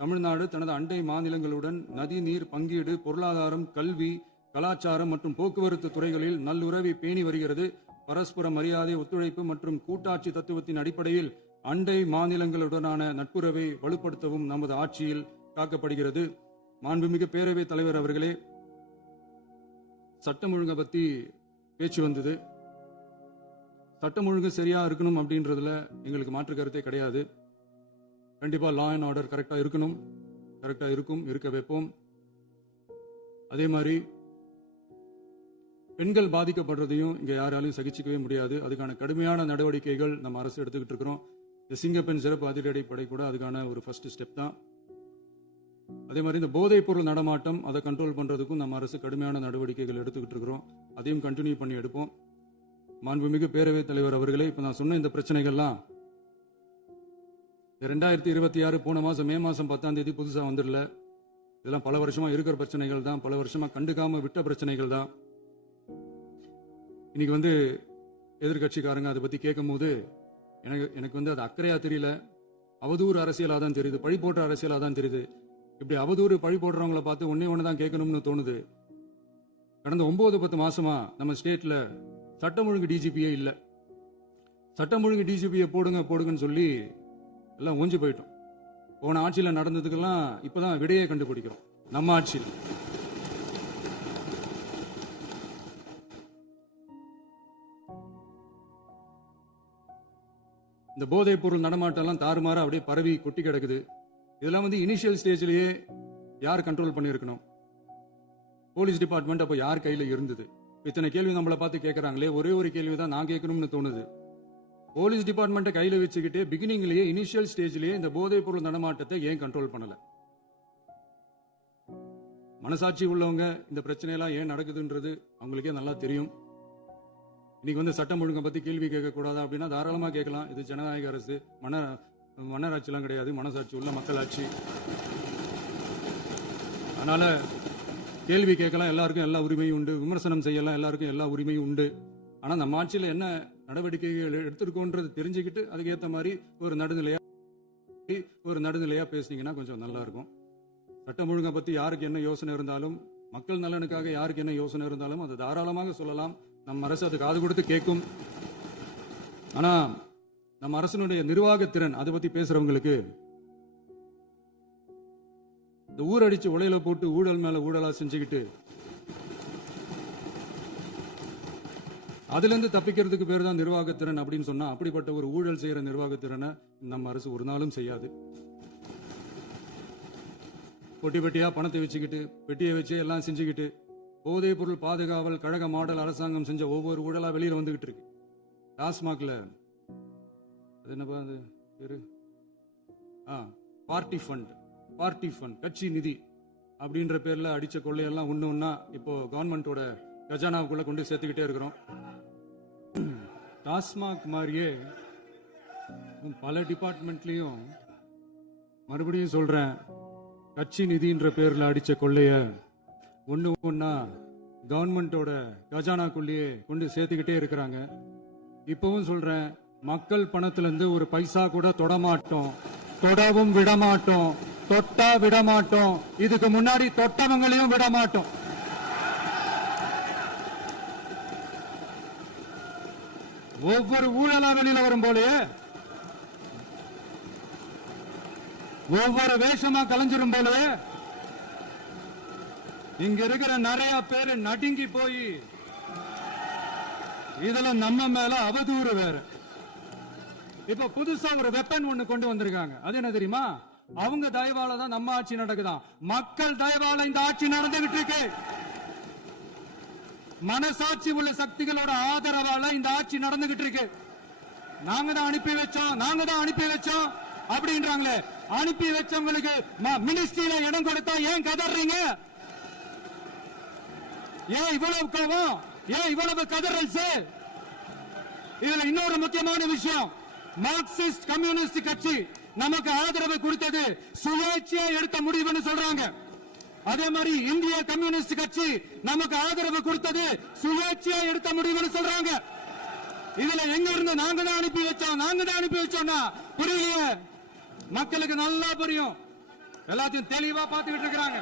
தமிழ்நாடு தனது அண்டை மாநிலங்களுடன் நதி நீர் பங்கீடு, பொருளாதாரம், கல்வி, கலாச்சாரம் மற்றும் போக்குவரத்து துறைகளில் நல்லுறவை பேணி வருகிறது. பரஸ்பர மரியாதை, ஒத்துழைப்பு மற்றும் கூட்டாட்சி தத்துவத்தின் அடிப்படையில் அண்டை மாநிலங்களுடனான நட்புறவை வலுப்படுத்தவும் நமது ஆட்சியில் காக்கப்படுகிறது. மாண்புமிகு பேரவைத் தலைவர் அவர்களே, சட்டம் ஒழுங்கை பத்தி பேச்சு வந்தது. சட்டம் ஒழுங்கு சரியா இருக்கணும் அப்படின்றதுல எங்களுக்கு மாற்று கருத்தே கிடையாது. கண்டிப்பா லா அண்ட் ஆர்டர் கரெக்டா இருக்கணும், கரெக்டா இருக்கும், இருக்க வைப்போம். அதே மாதிரி பெண்கள் பாதிக்கப்படுறதையும் இங்க யாராலையும் சகிச்சிக்கவே முடியாது. அதுக்கான கடுமையான நடவடிக்கைகள் நம்ம அரசு எடுத்துக்கிட்டு இருக்கிறோம். இந்த சிங்கப்பெண் சிறப்பு அதிரடிப்படை கூட அதுக்கான ஒரு ஃபர்ஸ்ட் ஸ்டெப் தான். அதே மாதிரி இந்த போதைப் பொருள் நடமாட்டம் அதை கண்ட்ரோல் பண்றதுக்கும் நம்ம அரசு கடுமையான நடவடிக்கைகள் எடுத்துக்கிட்டு இருக்கிறோம். அதையும் கண்டினியூ பண்ணி எடுப்போம். மாண்புமிகு பேரவைத் தலைவர் அவர்களே, இப்ப நான் சொன்ன இந்த பிரச்சனைகள்லாம் 2026 போன மாசம் மே மாசம் 10ஆம் தேதி புதுசா வந்துடல. இதெல்லாம் பல வருஷமா இருக்கிற பிரச்சனைகள் தான், பல வருஷமா கண்டுக்காம விட்ட பிரச்சனைகள் தான். இன்னைக்கு வந்து எதிர்கட்சிக்காரங்க அதை பத்தி கேட்கும் போது எனக்கு வந்து அது அக்கறையா தெரியல, அவதூறு அரசியலா தான் தெரியுது, பழி போடுற அரசியலா தான் தெரியுது. இப்படி அவதூறு பழி போடுறவங்கள பார்த்து ஒண்ணு தான் கேட்கணும்னு தோணுது. கடந்த 9-10 மாசமா நம்ம ஸ்டேட்ல சட்டம் ஒழுங்கு டிஜிபியே இல்ல. சட்டம் ஒழுங்கு டிஜிபியை போடுங்கன்னு சொல்லி எல்லாம் ஒஞ்சி போயிட்டோம். போன ஆட்சியில நடந்ததுக்கெல்லாம் இப்பதான் விடையே கண்டுபிடிக்கிறோம் நம்ம ஆட்சியில். இந்த போதைப் பொருள் நடமாட்டம் எல்லாம் தாறுமாறா அப்படியே பரவி கொட்டி கிடக்குது. இதெல்லாம் வந்து இனிஷியல் ஸ்டேஜ்லயே யார் கண்ட்ரோல் பண்ணியிருக்கணும்? போலீஸ் டிபார்ட்மெண்ட் அப்ப யார் கையில இருந்தது? இத்தனை கேள்வி நம்மளை பார்த்து கேட்கறாங்களே, ஒரே ஒரு கேள்வி தான் நான் கேட்கணும்னு தோணுது. போலீஸ் டிபார்ட்மெண்ட்டை கையில வச்சுக்கிட்டே பிகினிங்லயே இனிஷியல் ஸ்டேஜ்லயே இந்த போதைப் பொருள் நடமாட்டத்தை ஏன் கண்ட்ரோல் பண்ணல? மனசாட்சி உள்ளவங்க இந்த பிரச்சனையெல்லாம் ஏன் நடக்குதுன்றது அவங்களுக்கே நல்லா தெரியும். இன்னைக்கு வந்து சட்டம் ஒழுங்கை பத்தி கேள்வி கேட்க கூடாதா அப்படின்னா தாராளமா கேட்கலாம். இது ஜனநாயக அரசு, மன்னராட்சி எல்லாம் கிடையாது, மனசாட்சி உள்ள மக்களாட்சி. அதனால கேள்வி கேட்கலாம், எல்லாருக்கும் எல்லா உரிமையும் உண்டு. விமர்சனம் செய்யலாம், எல்லாருக்கும் எல்லா உரிமையும் உண்டு. ஆனா நம்ம ஆட்சியில என்ன நடவடிக்கைகள் எடுத்திருக்கோன்றது தெரிஞ்சுக்கிட்டு அதுக்கேற்ற மாதிரி ஒரு நடுநிலையா பேசுனீங்கன்னா கொஞ்சம் நல்லா இருக்கும். சட்டம் ஒழுங்கை பத்தி யாருக்கு என்ன யோசனை இருந்தாலும், மக்கள் நலனுக்காக யாருக்கு என்ன யோசனை இருந்தாலும் அதை தாராளமாக சொல்லலாம். நம்ம அரசு அது காது கொடுத்து கேட்கும். ஆனா நம்ம அரசனுடைய நிர்வாகத்திறன் அதை பத்தி பேசுறவங்களுக்கு இந்த ஊரடிச்சு உலையில போட்டு ஊழல் மேல ஊழலா செஞ்சுக்கிட்டு அதுல இருந்து தப்பிக்கிறதுக்கு பேர் தான் நிர்வாகத்திறன் அப்படின்னு சொன்னா, அப்படிப்பட்ட ஒரு ஊழல் செய்யற நிர்வாகத்திறனை நம்ம அரசு ஒரு நாளும் செய்யாது. பொட்டி பெட்டியா பணத்தை வச்சுக்கிட்டு, பெட்டியை வச்சு எல்லாம் செஞ்சுக்கிட்டு, போதைப் பொருள் பாதுகாவல் கழக மாடல் அரசாங்கம் செஞ்ச ஒவ்வொரு ஊழலா வெளியில வந்துகிட்டு இருக்கு. டாஸ்மாக்ல அது என்னப்பா அது பேரு, பார்ட்டி ஃபண்ட் கட்சி நிதி அப்படின்ற பேர்ல அடிச்ச கொள்ளையெல்லாம் ஒண்ணா இப்போ கவர்மெண்டோட கஜானாவுக்குள்ள கொண்டு சேர்த்துக்கிட்டே இருக்கிறோம். டாஸ்மாக் மாதிரியே பல டிபார்ட்மெண்ட்லயும், மறுபடியும் சொல்றேன், கட்சி நிதின்ற பேர்ல அடிச்ச கொள்ளைய ஒண்ணா கவர்மெண்டோட கஜானாக்குள்ளேயே கொண்டு சேர்த்துக்கிட்டே இருக்கிறாங்க. இப்பவும் சொல்றேன், மக்கள் பணத்துல இருந்து ஒரு பைசா கூட தொடமாட்டோம், தொடவும் விடமாட்டோம், தொட்டா விடமாட்டோம், இதுக்கு முன்னாடி தொட்டவங்களையும் விடமாட்டோம். ஒவ்வொரு ஊழலா வெளியில வரும் போலே, ஒவ்வொரு வேஷமா கலைஞ்சிரும் போலே, இங்க இருக்கிற நிறைய பேரு நடுங்கி போய் இதுல நம்ம மேல அவதூறு வேற. இப்ப புதுசா ஒரு வெப்பன் ஒண்ணு கொண்டு வந்திருக்காங்க. அது என்ன தெரியுமா? அவங்க தயவால தான் நம்ம ஆட்சி நடக்குதான். மக்கள் தயவால இந்த ஆட்சி நடந்துகிட்டு இருக்கு. மனசாட்சி உள்ள சக்திகளோட ஆதரவால இந்த ஆட்சி நடந்துகிட்டு இருக்கு. நாங்க தான் அனுப்பி வச்சோம் அப்படின்றாங்களே. அனுப்பி வச்சவங்களுக்கு மினிஸ்ட்ரியில இடம் கொடுத்தா ஏன் கதறீங்க? ஏன் இவ்வளவு கோபம்? ஏன் இவ்வளவு கதறல்ஸ்? இதுல இன்னொரு முக்கியமான விஷயம், மார்க்சிஸ்ட் கம்யூனிஸ்ட் கட்சி நமக்கு ஆதரவு கொடுத்தது சுயேட்சையா எடுத்த முடிவுன்னு சொல்றாங்க. அதே மாதிரி இந்திய கம்யூனிஸ்ட் கட்சி நமக்கு ஆதரவு கொடுத்தது சுயேட்சையா எடுத்த முடிவுன்னு சொல்றாங்க. இதுல எங்க இருந்து நாங்க தான் அனுப்பி வச்சோம்னா புரியலையே. மக்களுக்கு நல்லா புரியும், எல்லாத்தையும் தெளிவா பார்த்துக்கிட்டு இருக்கிறாங்க.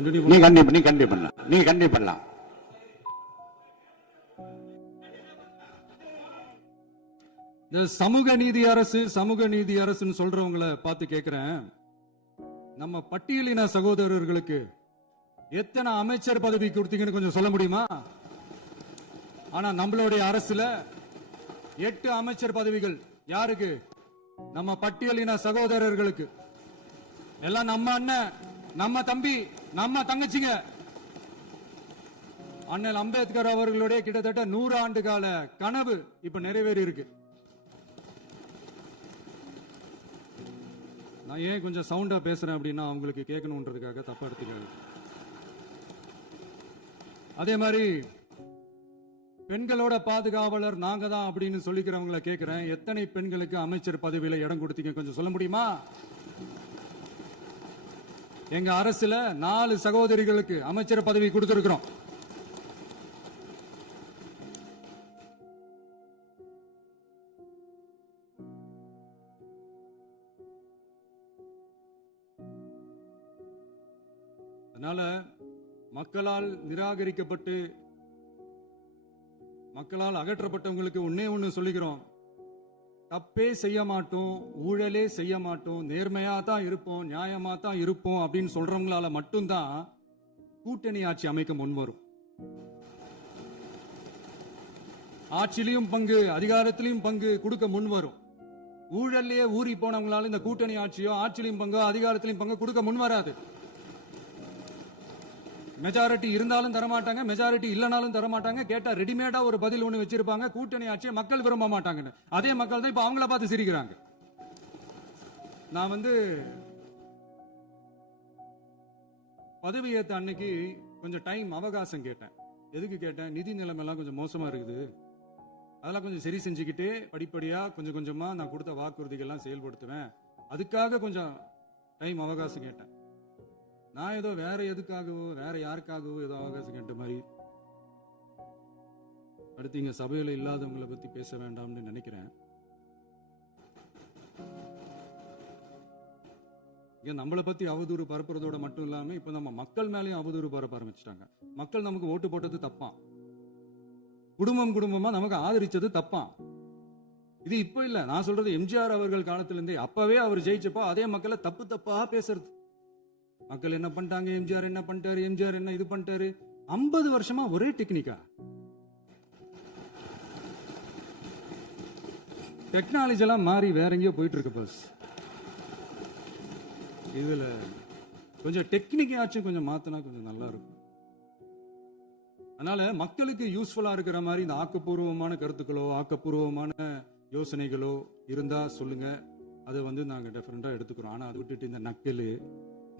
நீ கண்டிப்பா பண்ணலாம். இந்த சமூக நீதி அரசுன்னு சொல்றவங்களை பார்த்து கேட்கிறேன், நம்ம பட்டியலின சகோதரர்களுக்கு எத்தனை அமைச்சர் பதவி கொடுத்தீங்கன்னு கொஞ்சம் சொல்ல முடியுமா? ஆனா நம்மளுடைய அரசுல 8 அமைச்சர் பதவிகள் யாருக்கு? நம்ம பட்டியலின சகோதரர்களுக்கு. எல்லாம் நம்ம அண்ணன், நம்ம தம்பி, நம்ம தங்கச்சிங்க. அண்ணல் அம்பேத்கர் அவர்களுடைய கிட்டத்தட்ட 100 ஆண்டு கால கனவு இப்ப நிறைவேறி இருக்கு. நான் ஏன் கொஞ்சம் சவுண்டா பேசுறேன் அப்படின்னா அவங்களுக்கு கேட்கணுன்றதுக்காக தப்பா எடுத்துக்காது. அதே மாதிரி பெண்களோட பாதுகாவலர் நாங்க தான் அப்படின்னு சொல்லிக்கிறவங்களை கேட்கிறேன், எத்தனை பெண்களுக்கு அமைச்சர் பதவியில இடம் கொடுத்தீங்க கொஞ்சம் சொல்ல முடியுமா? எங்க அரசுல 4 சகோதரிகளுக்கு அமைச்சர் பதவி கொடுத்திருக்கிறோம். அதனால மக்களால் நிராகரிக்கப்பட்டு மக்களால் அகற்றப்பட்டவங்களுக்கு ஒண்ணு சொல்லிக்கிறோம், தப்பே செய்ய மாட்டோம், ஊழலே செய்ய மாட்டோம், நேர்மையா தான் இருப்போம், நியாயமா தான் இருப்போம் அப்படின்னு சொல்றவங்களால மட்டும்தான் கூட்டணி ஆட்சி அமைக்க முன்வரும். ஆட்சியிலையும் பங்கு, அதிகாரத்திலையும் பங்கு கொடுக்க முன்வரும். ஊழல்லையே ஊறி போனவங்களால இந்த கூட்டணி ஆட்சியோ ஆட்சியிலையும் பங்கோ அதிகாரத்திலையும் பங்கு கொடுக்க முன்வராது. மெஜாரிட்டி இருந்தாலும் தரமாட்டாங்க, மெஜாரிட்டி இல்லனாலும் தரமாட்டாங்க. கேட்டா ரெடிமேடா ஒரு பதில் ஒண்ணு வச்சிருப்பாங்க, கூட்டணி ஆட்சியை மக்கள் விரும்ப மாட்டாங்க. அதே மக்கள் தான் இப்ப அவங்கள பார்த்து சிரிக்கிறாங்க. நான் பதவி ஏத்த அன்னைக்கு கொஞ்சம் டைம் அவகாசம் கேட்டேன். எதுக்கு கேட்டேன்? நிதி நிலைமை எல்லாம் கொஞ்சம் மோசமா இருக்குது, அதெல்லாம் கொஞ்சம் சரி செஞ்சுக்கிட்டு படிப்படியா கொஞ்சம் கொஞ்சமா நான் கொடுத்த வாக்குறுதிகள்லாம் செயல்படுத்துவேன், அதுக்காக கொஞ்சம் டைம் அவகாசம் கேட்டேன். நான் ஏதோ வேற எதுக்காகவோ வேற யாருக்காகவோ ஏதோ அவகாசம் கேட்ட மாதிரி. அடுத்து இங்க சபையில இல்லாதவங்களை பத்தி பேச வேண்டாம்னு நினைக்கிறேன். இங்க நம்மளை பத்தி அவதூறு பரப்புறதோட மட்டும் இல்லாம இப்ப நம்ம மக்கள் மேலேயும் அவதூறு பரப்ப ஆரம்பிச்சிட்டாங்க. மக்கள் நமக்கு ஓட்டு போட்டது தப்பான், குடும்பமா நமக்கு ஆதரிச்சது தப்பான். இது இப்ப இல்ல, நான் சொல்றது எம்ஜிஆர் அவர்கள் காலத்திலிருந்தே. அப்பவே அவர் ஜெயிச்சப்போ அதே மக்களை தப்பா பேசுறது. மக்கள் என்ன பண்ணிட்டாங்க, எம்ஜிஆர் என்ன பண்ணிட்டாரு, எம்ஜிஆர் என்ன இது பண்ணிட்டாரு. 50 வருஷமா ஒரே டெக்னிக்கா. டெக்னாலஜி எல்லாம் மாறி வேற எங்கேயோ போயிட்டு இருக்கு பஸ். இதுல கொஞ்சம் டெக்னிக்காச்சும் கொஞ்சம் மாத்தினா கொஞ்சம் நல்லா இருக்கும். அதனால மக்களுக்கு யூஸ்ஃபுல்லா இருக்கிற மாதிரி இந்த ஆக்கப்பூர்வமான கருத்துக்களோ ஆக்கப்பூர்வமான யோசனைகளோ இருந்தா சொல்லுங்க, அதை நாங்க டெஃபரெண்டா எடுத்துக்கிறோம். ஆனா அதை விட்டுட்டு இந்த நக்கலு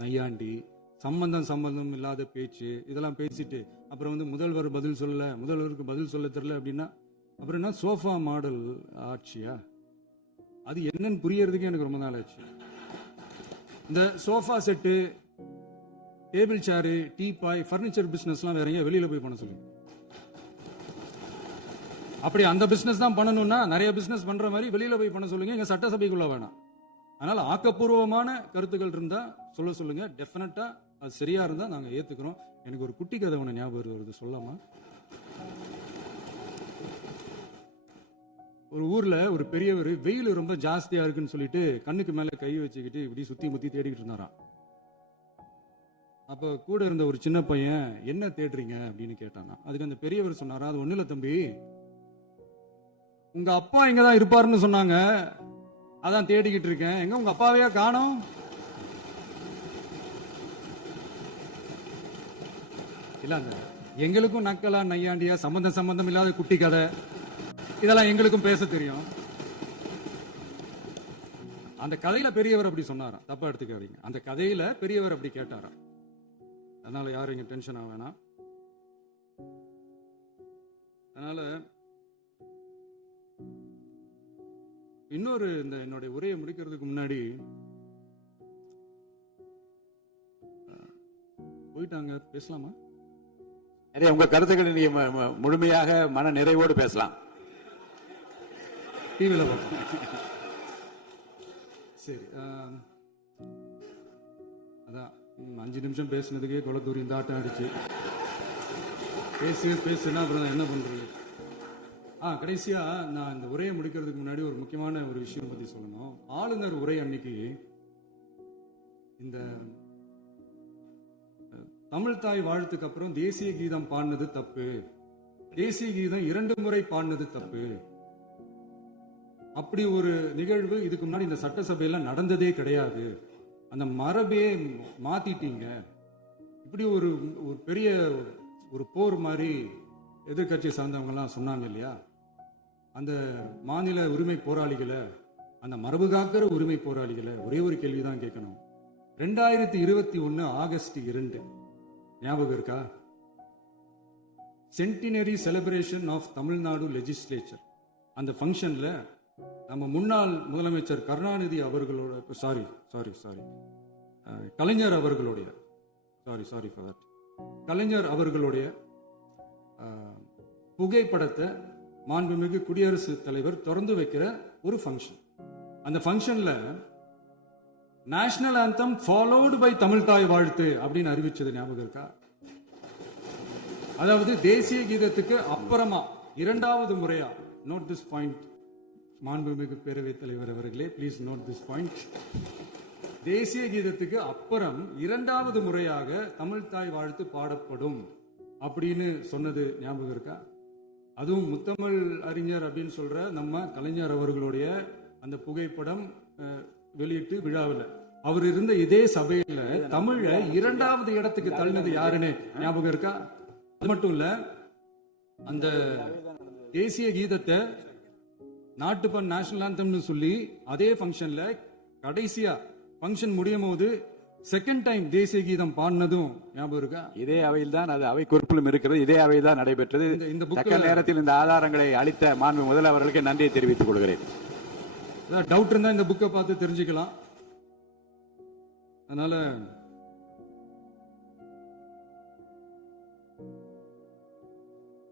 நையாண்டி சம்பந்தம் இல்லாத பேச்சு இதெல்லாம் பேசிட்டு அப்புறம் முதல்வர் பதில் சொல்லல, முதல்வருக்கு பதில் சொல்ல தெரியல அப்படின்னா அப்புறம் என்ன சோஃபா மாடல் ஆட்சியா? அது என்னன்னு புரியறதுக்கு எனக்கு ரொம்ப நாள் ஆச்சு. இந்த sofa set, table chair, teapoy, furniture பிசினஸ்லாம் வேற எங்கேயா வெளியில போய் பண்ண சொல்லுங்க. அப்படி அந்த பிசினஸ் தான் பண்ணணும்னா நிறைய பிசினஸ் பண்ற மாதிரி வெளியில போய் பண்ண சொல்லுங்க, எங்க சட்டசபைக்குள்ள வேணாம். அதனால ஆக்கப்பூர்வமான கருத்துக்கள் இருந்தா சொல்லுங்க, டெஃபினட்டா அது சரியா இருந்தா நாங்க ஏத்துக்கிறோம். எனக்கு ஒரு குட்டி கதை ஒண்ணு ஞாபகம் வருது, சொல்லாமா? ஒரு ஊர்ல ஒரு பெரியவர் வெயில் ரொம்ப ஜாஸ்தியா இருக்குன்னு சொல்லிட்டு கண்ணுக்கு மேல கை வச்சுக்கிட்டு இப்படி சுத்தி முத்தி தேடிக்கிட்டு இருந்தாராம். அப்ப கூட இருந்த ஒரு சின்ன பையன் என்ன தேடுறீங்க அப்படின்னு கேட்டானா. அதுக்கு அந்த பெரியவர் சொன்னாரா, அது ஒண்ணு இல்ல தம்பி, உங்க அப்பா இங்கதான் இருப்பாருன்னு சொன்னாங்க, அதான் தேடிக்கிட்டு இருக்கேன். எங்க உங்க அப்பாவையா காணோம்? இல்ல எங்களுக்கும் நக்கலா நையாண்டியா சம்பந்தம் இல்லாத குட்டி கதை இதெல்லாம் எங்களுக்கும் பேச தெரியும். அந்த கதையில பெரியவர் அப்படி சொன்னாராம், தப்பா எடுத்துக்காதீங்க. அந்த கதையில பெரியவர் அப்படி கேட்டாராம். அதனால யாரும் இங்க டென்ஷன் ஆக வேணாம். அதனால இன்னொரு இந்த என்னுடைய உரையை முடிக்கிறதுக்கு முன்னாடி போயிட்டாங்க, பேசலாமா? நிறைய உங்க கருத்துக்களை நீங்க முழுமையாக மன நிறைவோடு பேசலாம். டிவியில பார்ப்போம். சரி, அதான் 5 நிமிஷம் பேசுனதுக்கே குளத்தூரி இந்த ஆட்டம் அடிச்சு பேசுனா அப்புறம் என்ன பண்றது? கடைசியா நான் இந்த உரையை முடிக்கிறதுக்கு முன்னாடி ஒரு முக்கியமான ஒரு விஷயம் பத்தி சொல்லணும். ஆளுநர் உரை அன்னைக்கு இந்த தமிழ் தாய் வாழ்த்துக்கு அப்புறம் தேசிய கீதம் பாடினது தப்பு, தேசிய கீதம் 2 முறை பாடினது தப்பு, அப்படி ஒரு நிகழ்வு இதுக்கு முன்னாடி இந்த சட்டசபையில நடந்ததே கிடையாது, அந்த மரபே மாத்திட்டீங்க, இப்படி ஒரு பெரிய ஒரு போர் மாதிரி எதிர்கட்சி சார்ந்தவங்க எல்லாம் சொன்னாங்க இல்லையா? அந்த மாநில உரிமை போராளிகளை அந்த மரபு காக்கிற உரிமை போராளிகளை ஒரே ஒரு கேள்விதான் கேட்கணும். 2021 ஆகஸ்ட் 2 ஞாபகம் இருக்கா? Centenary celebration of Tamil Nadu legislature. அந்த ஃபங்க்ஷன்ல நம்ம முன்னாள் முதலமைச்சர் கருணாநிதி அவர்களோட கலைஞர் அவர்களுடைய கலைஞர் அவர்களுடைய புகைப்படத்தை மாண்புமிகு குடியரசுத் தலைவர் திறந்து வைக்கிற ஒரு ஃபங்க்ஷன். அந்த ஃபங்க்ஷன்ல national anthem followed by Tamil Thai Vazhthu அப்படின்னு அறிவிச்சது ஞாபகம் இருக்கா? அதாவது தேசிய கீதத்துக்கு அப்புறமா இரண்டாவது முறையா, நோட் திஸ் பாயிண்ட் மாண்புமிகு பேரவைத் தலைவர் அவர்களே, ப்ளீஸ் நோட் திஸ் பாயிண்ட். தேசிய கீதத்துக்கு அப்புறம் இரண்டாவது முறையாக தமிழ் தாய் வாழ்த்து பாடப்படும் அப்படின்னு சொன்னது ஞாபகம் இருக்கா? அதுவும் முத்தமிழ் அறிஞர் அப்படின்னு சொல்ற நம்ம கலைஞர் அவர்களுடைய அந்த புகைப்படம் வெளியிட்டு விழாவில் அவர் இருந்த இதே சபையில தமிழை இரண்டாவது இடத்துக்கு தள்ளினது யாருன்னு ஞாபகம் இருக்கா? அது மட்டும் இல்ல, அந்த தேசிய கீதத்தை நாட்டுப்பண் நேஷனல் ஆந்தம்னு சொல்லி அதே ஃபங்க்ஷன்ல கடைசியா ஃபங்க்ஷன் முடியும் போது செகண்ட் டைம் தேசிய கீதம் பாடினதும் ஞாபகம் இருக்கா? இதே அவையில் தான், அது அவை குறிப்பிலும் இருக்கிறது, இதே அவையில் தான் நடைபெற்றது. இந்த நேரத்தில் இந்த ஆதாரங்களை அளித்த மாண்பு முதல்வர்களுக்கு நன்றியை தெரிவித்துக் கொள்கிறேன். டவுட் இருந்தா இந்த புக்கை பார்த்து தெரிஞ்சுக்கலாம். அதனால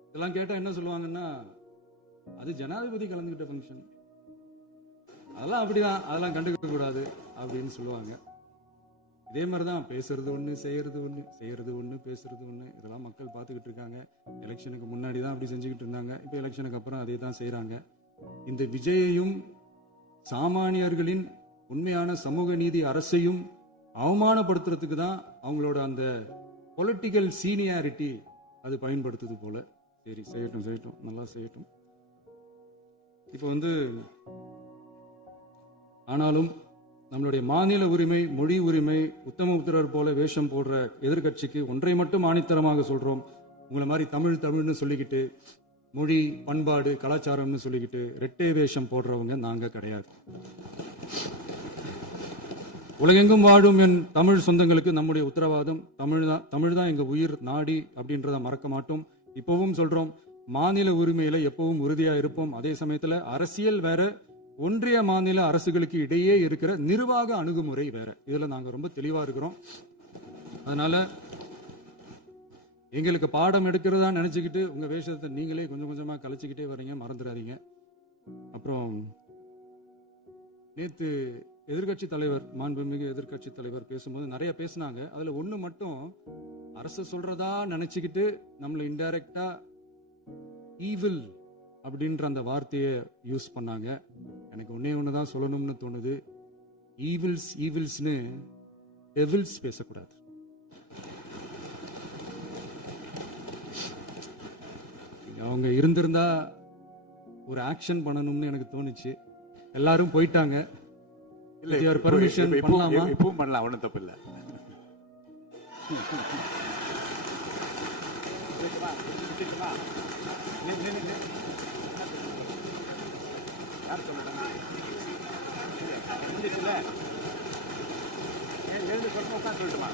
இதெல்லாம் கேட்டா என்ன சொல்லுவாங்கன்னா, அது ஜனாதிபதி கலந்துகிட்ட ஃபங்க்ஷன், அதெல்லாம் அப்படிதான், அதெல்லாம் கண்டுக்க கூடாது அப்படின்னு சொல்லுவாங்க. இதே மாதிரிதான் பேசுறது ஒண்ணு, செய்யறது ஒண்ணு, செய்யறது ஒண்ணு, பேசுறது ஒண்ணு. இதெல்லாம் மக்கள் பார்த்துக்கிட்டு இருக்காங்க. எலெக்ஷனுக்கு முன்னாடி தான் அப்படி செஞ்சுக்கிட்டு இருந்தாங்க. இப்போ எலெக்ஷனுக்கு அப்புறம் அதே தான் செய்யறாங்க. இந்த விஜயையும் சாமானியர்களின் உண்மையான சமூக நீதி அரசையும் அவமானப்படுத்துறதுக்கு தான் அவங்களோட அந்த பொலிட்டிக்கல் சீனியாரிட்டி அது பயன்படுத்துது போல. சரி, செய்யட்டும், நல்லா செய்யட்டும். இப்போ ஆனாலும் நம்மளுடைய மாநில உரிமை, மொழி உரிமை, உத்தமபுத்திரர் போல வேஷம் போடுற எதிர்கட்சிக்கு ஒன்றை மட்டும் ஆணித்தரமாக சொல்றோம். உங்களை மாதிரி தமிழ்னு சொல்லிக்கிட்டு, மொழி, பண்பாடு, கலாச்சாரம்னு சொல்லிக்கிட்டு ரெட்டை வேஷம் போடுறவங்க நாங்க கிடையாது. உலகெங்கும் வாழும் என் தமிழ் சொந்தங்களுக்கு நம்முடைய உத்தரவாதம் தமிழ் தான் எங்க உயிர் நாடி அப்படின்றத மறக்க மாட்டோம். இப்பவும் சொல்றோம், மாநில உரிமையில எப்பவும் உறுதியா இருப்போம். அதே சமயத்துல அரசியல் வேற, ஒன்றிய மாநில அரசுகளுக்கு இடையே இருக்கிற நிர்வாக அணுகுமுறை வேற. இதுல நாங்க ரொம்ப தெளிவா இருக்கிறோம். அதனால எங்களுக்கு பாடம் எடுக்கிறதா நினைச்சுக்கிட்டு உங்க வேஷத்தை நீங்களே கொஞ்சம் கொஞ்சமா கலைச்சுக்கிட்டே வரீங்க, மறந்துடாதீங்க. அப்புறம் நேத்து எதிர்கட்சி தலைவர், மாண்புமிகு எதிர்கட்சி தலைவர் பேசும்போது நிறைய பேசினாங்க. அதுல ஒண்ணு மட்டும் அரசு சொல்றதா நினைச்சுக்கிட்டு நம்மளை இன்டைரக்டா ஈவில் அப்படின்ற அந்த வார்த்தையை யூஸ் பண்ணாங்க. எனக்கு ஒண்ணுதான் சொல்லணும்னு தோணுது. ஈவில்ஸ்னு டெவில்ஸ் பேசக்கூடாது. அவங்க இருந்திருந்தா ஒரு ஆக்ஷன் பண்ணணும்னு எனக்கு தோணுச்சு. எல்லாரும் போயிட்டாங்க. பர்மிஷன் பண்ணலாமா? இப்பவும் பண்ணலாம், ஒன்றும் தப்பு இல்லை. சொல்லிட்டுமா